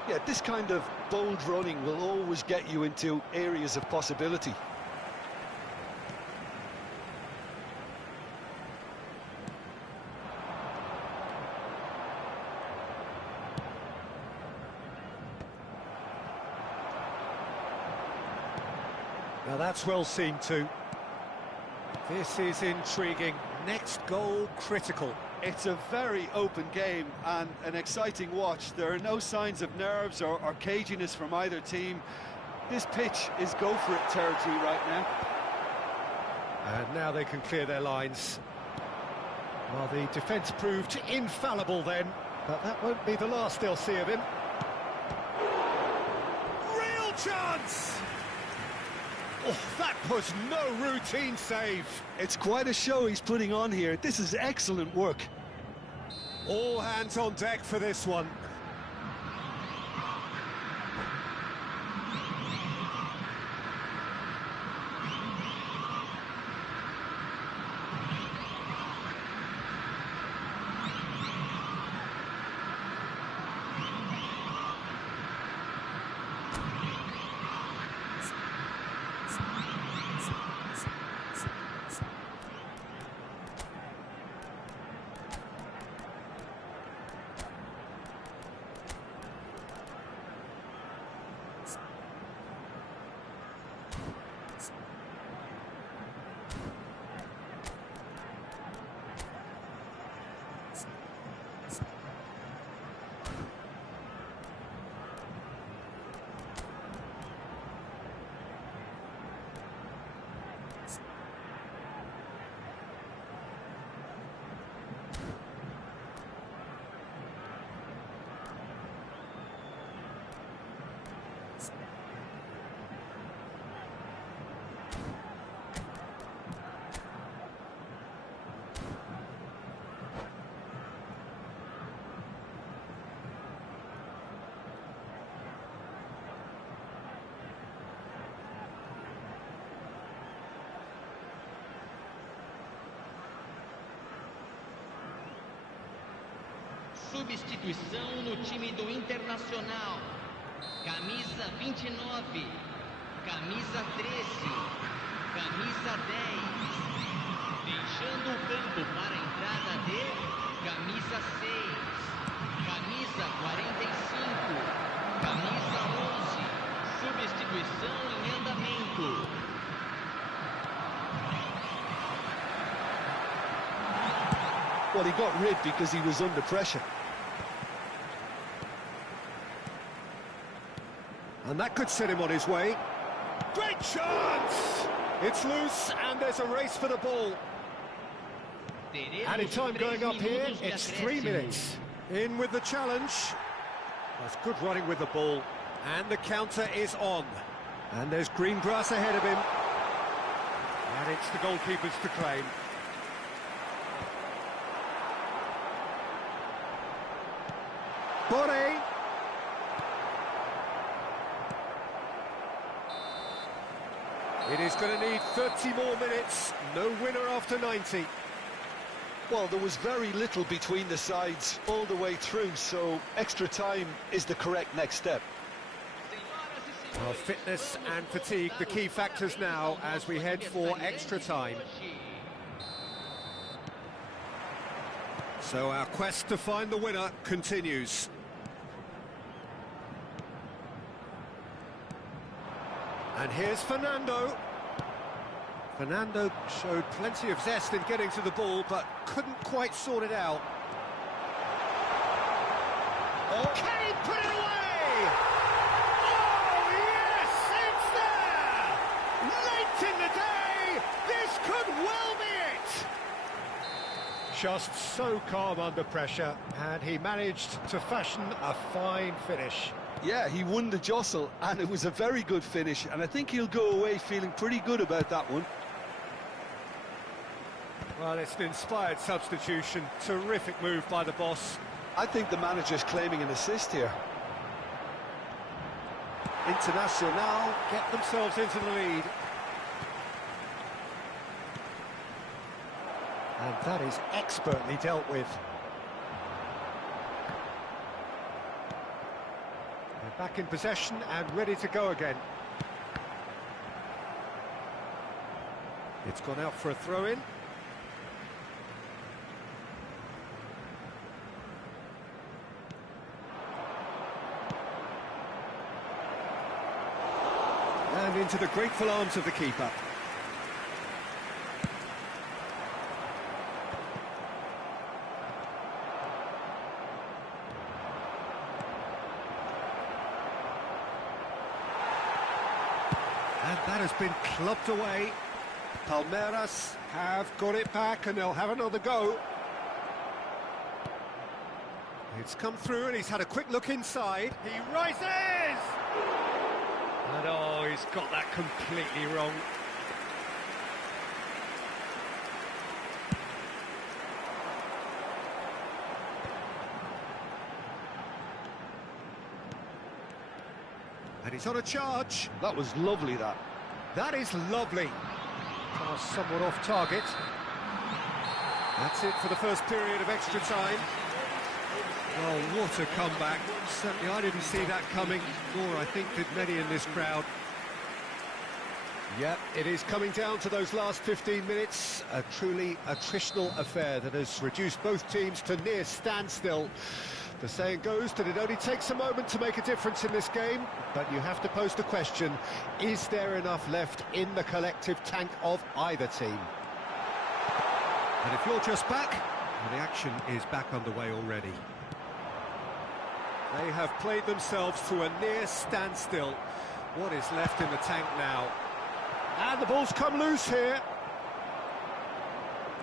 Yeah, this kind of bold running will always get you into areas of possibility. Now that's well seen too. This is intriguing. Next goal critical. It's a very open game and an exciting watch. There are no signs of nerves or caginess from either team. This pitch is go-for-it territory right now. And now they can clear their lines. Well, the defence proved infallible then, but that won't be the last they'll see of him. Real chance! Oh, that was no routine save. It's quite a show he's putting on here. This is excellent work. All hands on deck for this one. Substituição no time do Internacional. Camisa 29, camisa 13, camisa 10. Deixando o campo para a entrada de camisa 6, camisa 45, camisa 11. Substituição em andamento. Well, he got rid because he was under pressure. And that could set him on his way. Great chance! It's loose and there's a race for the ball. Added time going up here, it's 3 minutes. In with the challenge. That's good running with the ball. And the counter is on. And there's green grass ahead of him. And it's the goalkeepers to claim. Bore. It is going to need 30 more minutes. No winner after 90. Well, there was very little between the sides all the way through, so extra time is the correct next step. Well, fitness and fatigue, the key factors now as we head for extra time. So our quest to find the winner continues. And here's Fernando. Fernando showed plenty of zest in getting to the ball, but couldn't quite sort it out. just so calm under pressure, and he managed to fashion a fine finish. Yeah, he won the jostle, and it was a very good finish, and I think he'll go away feeling pretty good about that one. Well, it's an inspired substitution. Terrific move by the boss. I think the manager's claiming an assist here. Internacional get themselves into the lead. And that is expertly dealt with. They're back in possession and ready to go again. It's gone out for a throw-in. And into the grateful arms of the keeper. And that has been clubbed away. Palmeiras have got it back and they'll have another go. It's come through and he's had a quick look inside. He rises! And oh, he's got that completely wrong. And he's on a charge. That was lovely, that. That is lovely. Pass somewhat off target. That's it for the first period of extra time. Oh, what a comeback. Certainly I didn't see that coming, nor I think did many in this crowd. Yep, it is coming down to those last 15 minutes. A truly attritional affair that has reduced both teams to near standstill. The saying goes that it only takes a moment to make a difference in this game, but you have to pose the question, is there enough left in the collective tank of either team? And if you're just back, well, the action is back underway already. They have played themselves to a near standstill. What is left in the tank now? And the ball's come loose here.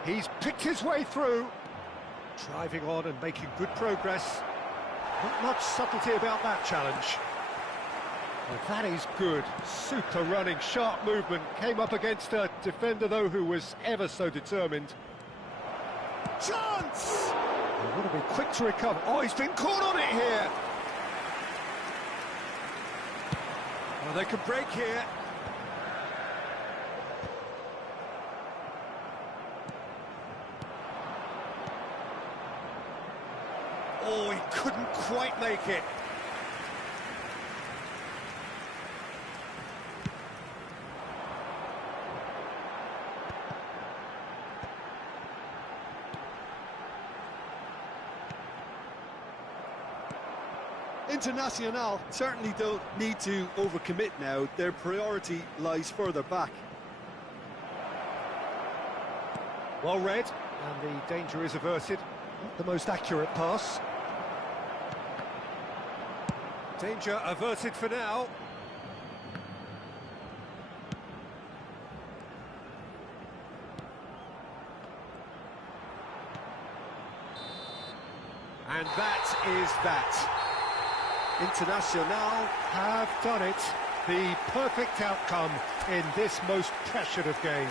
He's picked his way through. Driving on and making good progress. Not much subtlety about that challenge. Well, that is good. Super running, sharp movement. Came up against a defender, though, who was ever so determined. Chance! They want to be quick to recover. Oh, he's been caught on it here. Well, they could break here. Oh, he couldn't quite make it. Internacional certainly don't need to overcommit now. Their priority lies further back. Well read, and the danger is averted. Not the most accurate pass. Danger averted for now. And that is that. Internacional have done it. The perfect outcome in this most pressured of games.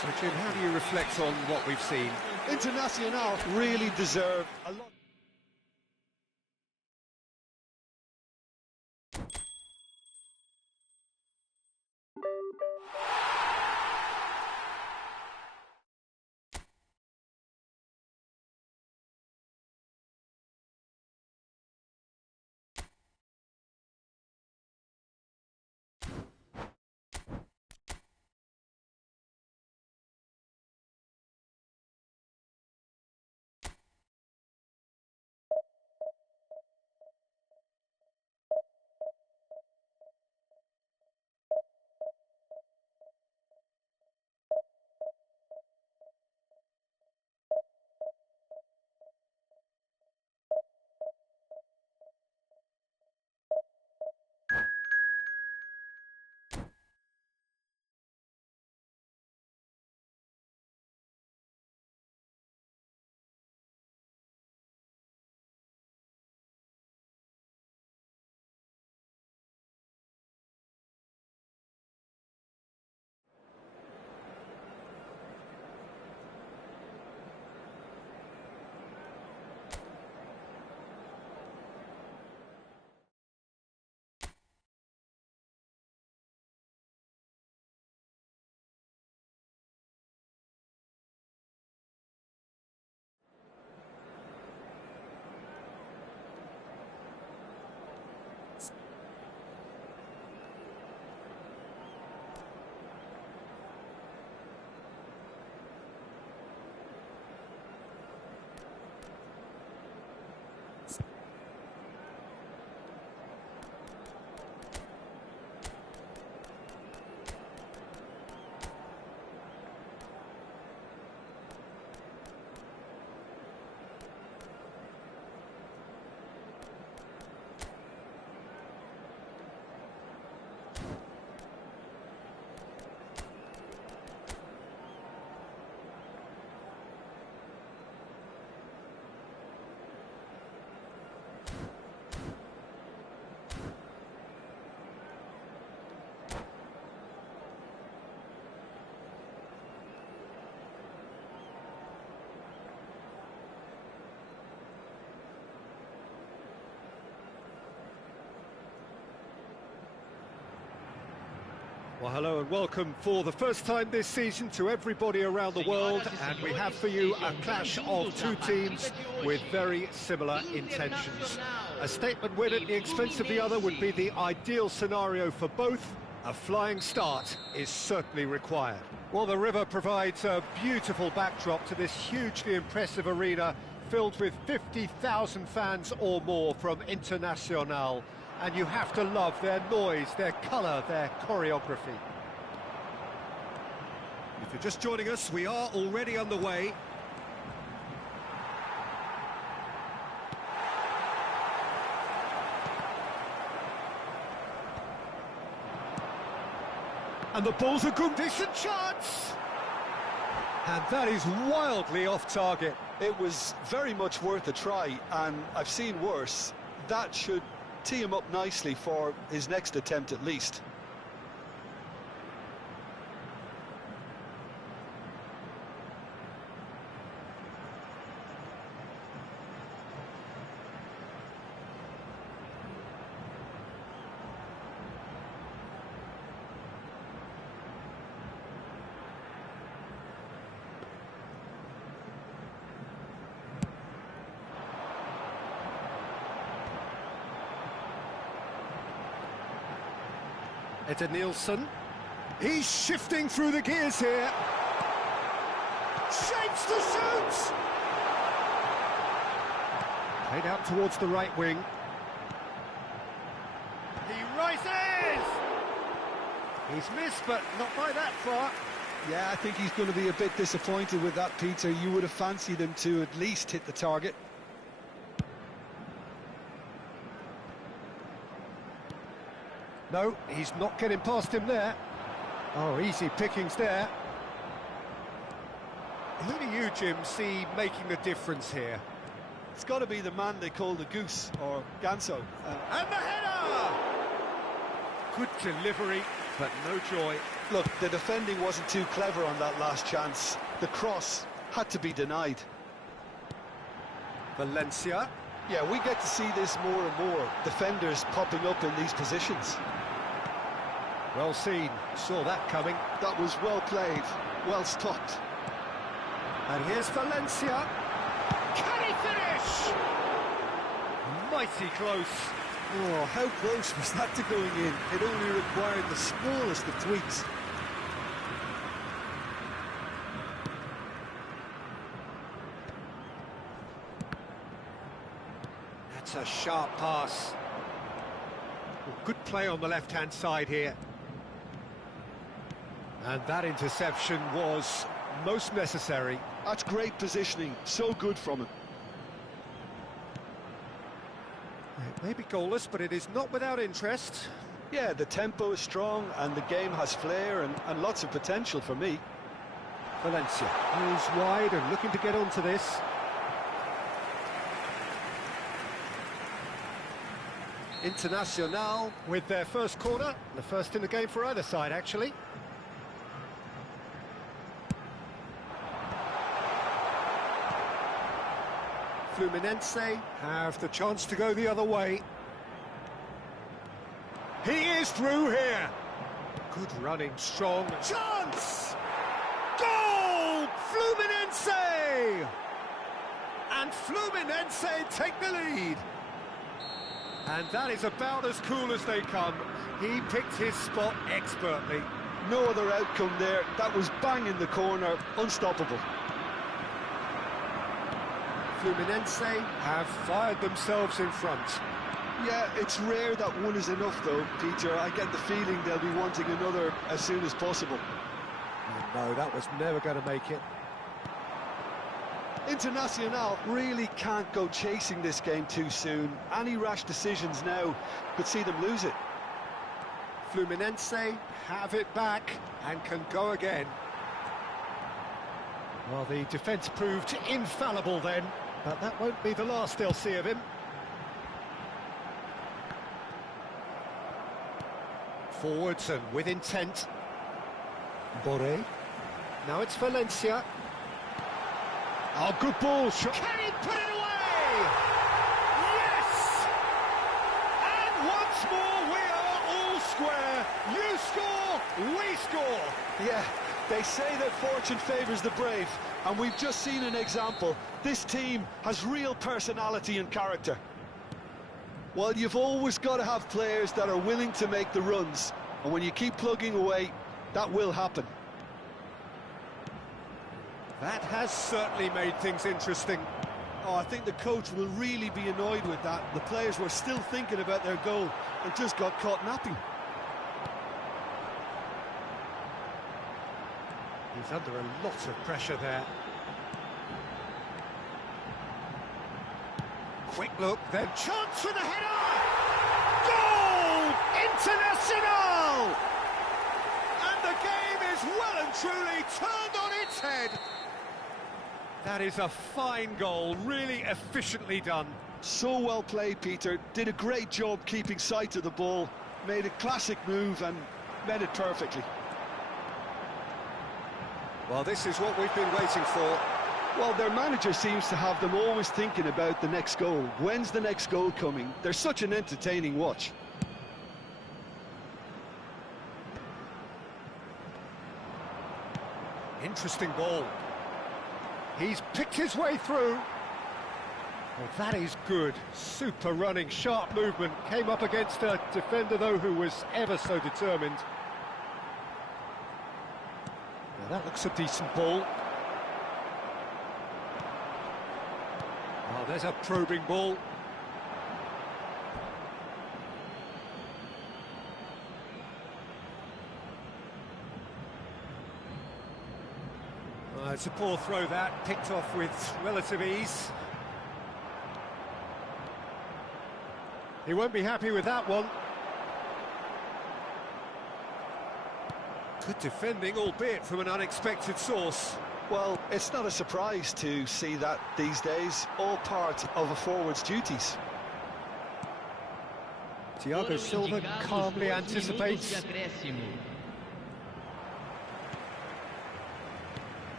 So, Jim, how do you reflect on what we've seen? Internacional really deserve a lot. Well, hello and welcome for the first time this season to everybody around the world, and we have for you a clash of two teams with very similar intentions. A statement win at the expense of the other would be the ideal scenario for both. A flying start is certainly required. Well, the river provides a beautiful backdrop to this hugely impressive arena filled with 50,000 fans or more from Internacional. And you have to love their noise, their colour, their choreography. If you're just joining us, we are already underway. And the ball's a good, decent chance! And that is wildly off target. It was very much worth a try, and I've seen worse. That should tee him up nicely for his next attempt at least. Etta Nielsen. He's shifting through the gears here. Shapes to shoot! Played out towards the right wing. He rises! He's missed, but not by that far. Yeah, I think he's going to be a bit disappointed with that, Peter. You would have fancied him to at least hit the target. No, he's not getting past him there. Oh, easy pickings there. Who do you, Jim, see making the difference here? It's got to be the man they call the Goose, or Ganso. And the header! Good delivery, but no joy. Look, the defending wasn't too clever on that last chance. The cross had to be denied. Valencia. Yeah, we get to see this more and more. Defenders popping up in these positions. Well seen, saw that coming. That was well played, well stopped. And here's Valencia. Can he finish? Mighty close. Oh, how close was that to going in? It only required the smallest of tweaks. That's a sharp pass. Well, good play on the left-hand side here. And that interception was most necessary. That's great positioning, so good from him. It may be goalless, but it is not without interest. Yeah, the tempo is strong and the game has flair and lots of potential for me. Valencia is wide and looking to get onto this. Internacional with their first corner, the first in the game for either side, actually. Fluminense have the chance to go the other way. He is through here. Good running, strong. Chance! Goal! Fluminense! And Fluminense take the lead. And that is about as cool as they come. He picked his spot expertly. No other outcome there. That was bang in the corner, unstoppable. Fluminense have fired themselves in front. Yeah, it's rare that one is enough though, Peter. I get the feeling they'll be wanting another as soon as possible. Oh, no, that was never going to make it. Internacional really can't go chasing this game too soon. Any rash decisions now could see them lose it. Fluminense have it back and can go again. Well, the defence proved infallible then, but that won't be the last they'll see of him. Forwards and with intent. Boré. Now it's Valencia. Oh, good ball. Can he put it away? Yes! And once more we are all square. You score, we score! Yeah, they say that fortune favours the brave, and we've just seen an example. This team has real personality and character. Well, you've always got to have players that are willing to make the runs, and when you keep plugging away, that will happen. That has certainly made things interesting. Oh, I think the coach will really be annoyed with that. The players were still thinking about their goal and just got caught napping. He's under a lot of pressure there. Quick look, then chance for the header! Goal! International! And the game is well and truly turned on its head. That is a fine goal, really efficiently done. So well played, Peter. Did a great job keeping sight of the ball, made a classic move and met it perfectly. Well, this is what we've been waiting for. Well, their manager seems to have them always thinking about the next goal. When's the next goal coming? They're such an entertaining watch. Interesting ball. He's picked his way through. Well, that is good. Super running, sharp movement. Came up against a defender, though, who was ever so determined. Now, that looks a decent ball. Oh, there's a probing ball. It's a poor throw, that, picked off with relative ease. He won't be happy with that one. Good defending, albeit from an unexpected source. Well, it's not a surprise to see that these days, all part of a forward's duties. Thiago Silva calmly anticipates.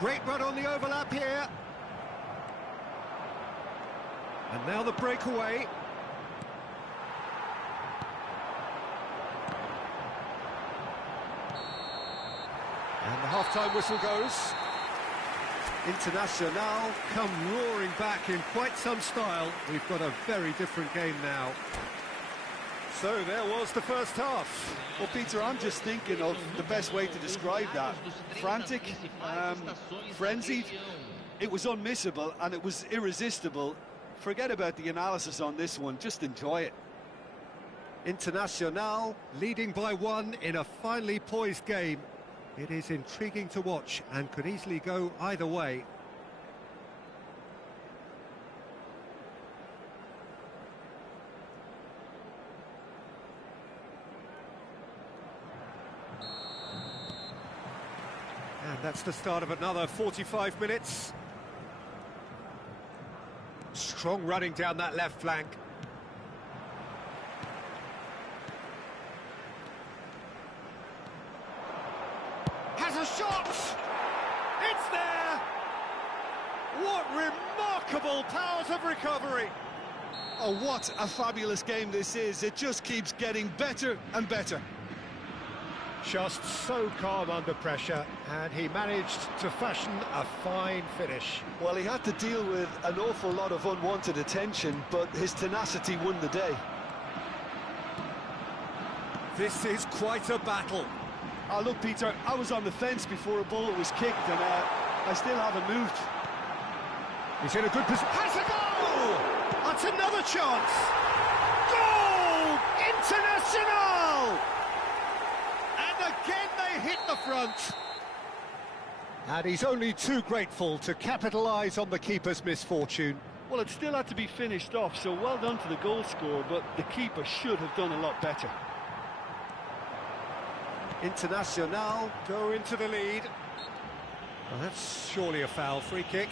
Great run on the overlap here. And now the breakaway. And the half-time whistle goes. Internacional come roaring back in quite some style. We've got a very different game now. So there was the first half. Well, Peter, I'm just thinking of the best way to describe that. Frantic, frenzied. It was unmissable and it was irresistible. Forget about the analysis on this one, just enjoy it. Internacional leading by 1 in a finely poised game. It is intriguing to watch and could easily go either way. And that's the start of another 45 minutes. Strong running down that left flank. Has a shot! It's there! What remarkable powers of recovery! Oh, what a fabulous game this is. It just keeps getting better and better. Just so calm under pressure, and he managed to fashion a fine finish. Well, he had to deal with an awful lot of unwanted attention, but his tenacity won the day. This is quite a battle. Oh, look, Peter, I was on the fence before a ball was kicked, and I still haven't moved. He's in a good position. Has a goal! That's another chance! Goal! Internacional! And again they hit the front. And he's only too grateful to capitalise on the keeper's misfortune. Well, it still had to be finished off, so well done to the goal scorer, but the keeper should have done a lot better. Internacional go into the lead. Well, that's surely a foul. Free kick.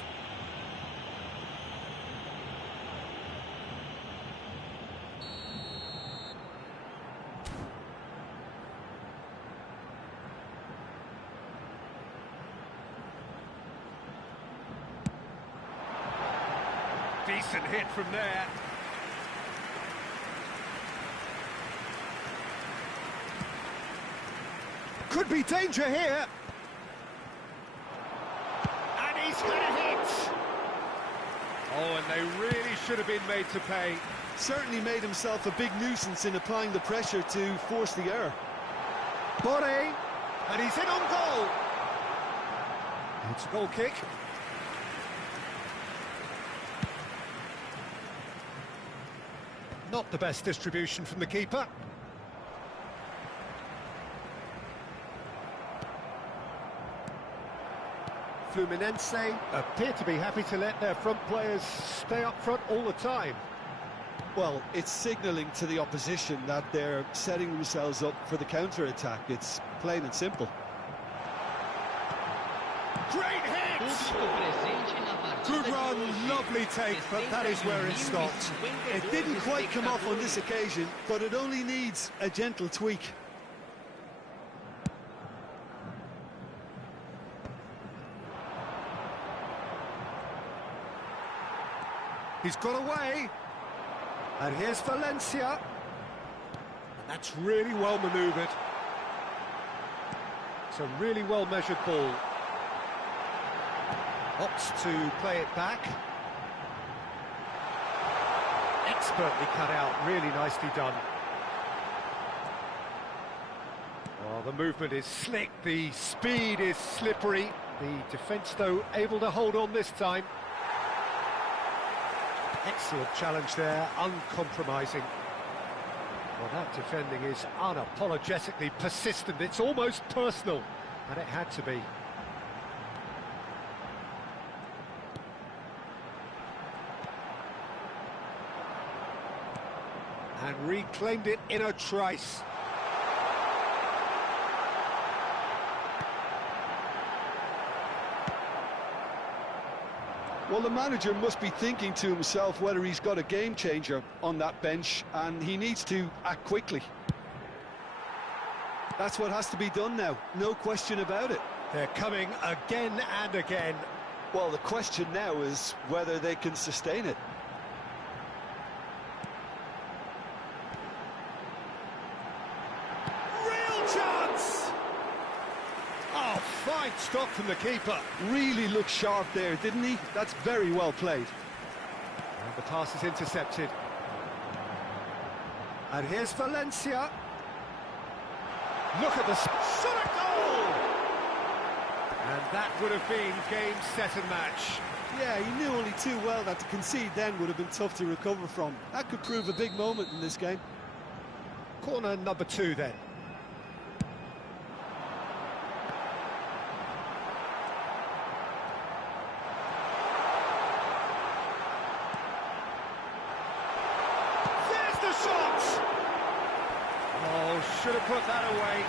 Decent hit from there. Could be danger here. And he's got a hit. Oh, and they really should have been made to pay. Certainly made himself a big nuisance in applying the pressure to force the error. Bore, and he's in on goal. It's a goal kick. Not the best distribution from the keeper. Fluminense appear to be happy to let their front players stay up front all the time. Well, it's signalling to the opposition that they're setting themselves up for the counter-attack. It's plain and simple. Great hit! Good run, lovely take, but that is where it stopped. It didn't quite come off on this occasion, but it only needs a gentle tweak. He's got away. And here's Valencia. And that's really well manoeuvred. It's a really well-measured ball. Opts to play it back. Expertly cut out, really nicely done. Oh, the movement is slick, the speed is slippery. The defence, though, able to hold on this time. Excellent challenge there, uncompromising. Well, that defending is unapologetically persistent. It's almost personal, and it had to be. And reclaimed it in a trice. Well, the manager must be thinking to himself whether he's got a game changer on that bench, and he needs to act quickly. That's what has to be done now, no question about it. They're coming again and again. Well, the question now is whether they can sustain it. Real chance! Oh, fine stop from the keeper. Really looked sharp there, didn't he? That's very well played. And the pass is intercepted. And here's Valencia. Look at the shot at goal! And that would have been game, set and match. Yeah, he knew only too well that to concede then would have been tough to recover from. That could prove a big moment in this game. Corner number 2 then. There's the shot! Oh, should have put that away.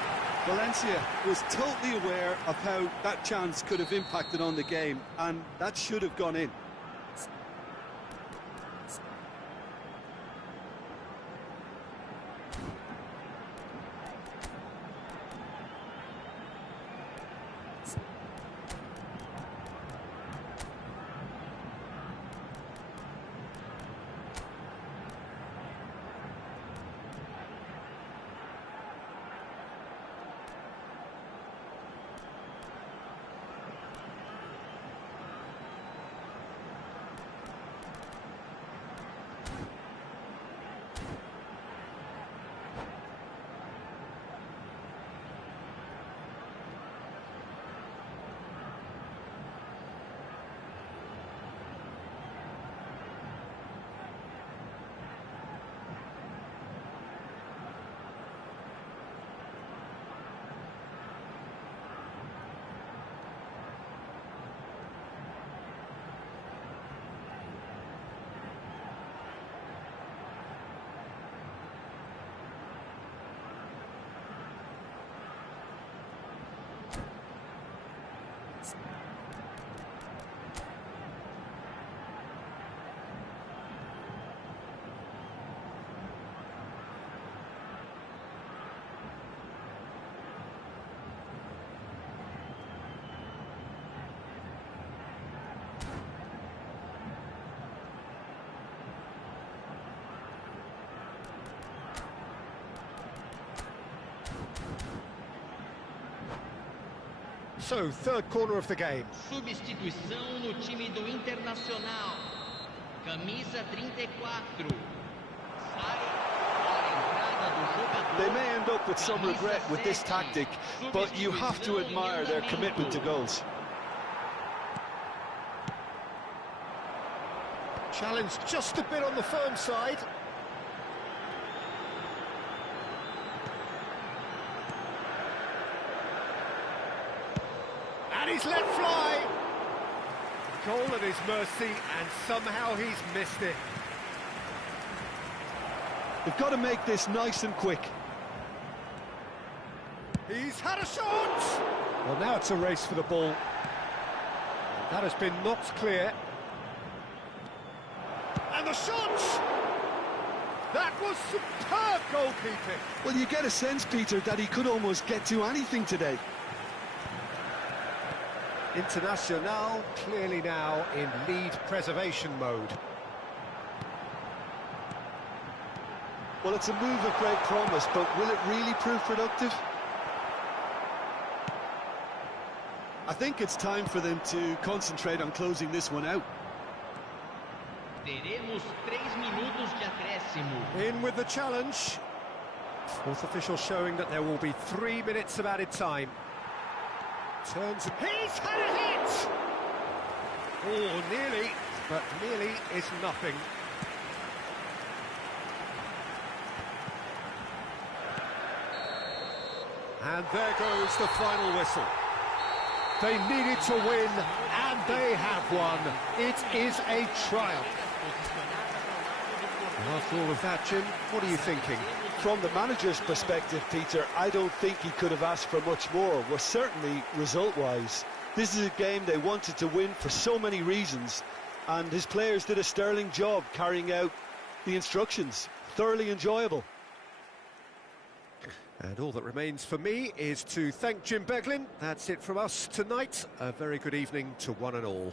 Valencia was totally aware of how that chance could have impacted on the game, and that should have gone in. So, third corner of the game. Substituição no time do Internacional. Camisa 34. Sai para a entrada do jogador. They may end up with some regret with this tactic, but you have to admire their commitment to goals. Challenged just a bit on the firm side. And he's let fly. Goal at his mercy, and somehow he's missed it. They've got to make this nice and quick. He's had a shot! Well, now it's a race for the ball. And that has been knocked clear. And the shot! That was superb goalkeeping. Well, you get a sense, Peter, that he could almost get to anything today. Internacional clearly now in lead preservation mode. Well, it's a move of great promise, but will it really prove productive? I think it's time for them to concentrate on closing this one out. Teremos 3 minutos de acréscimo. In with the challenge. Fourth official showing that there will be 3 minutes of added time. Turns. He's had a hit! Oh, nearly, but nearly is nothing. And there goes the final whistle. They needed to win, and they have won. It is a triumph. And after all of that, Jim, what are you thinking? From the manager's perspective, Peter, I don't think he could have asked for much more. Well, certainly result-wise. This is a game they wanted to win for so many reasons, and his players did a sterling job carrying out the instructions. Thoroughly enjoyable. And all that remains for me is to thank Jim Beglin. That's it from us tonight. A very good evening to one and all.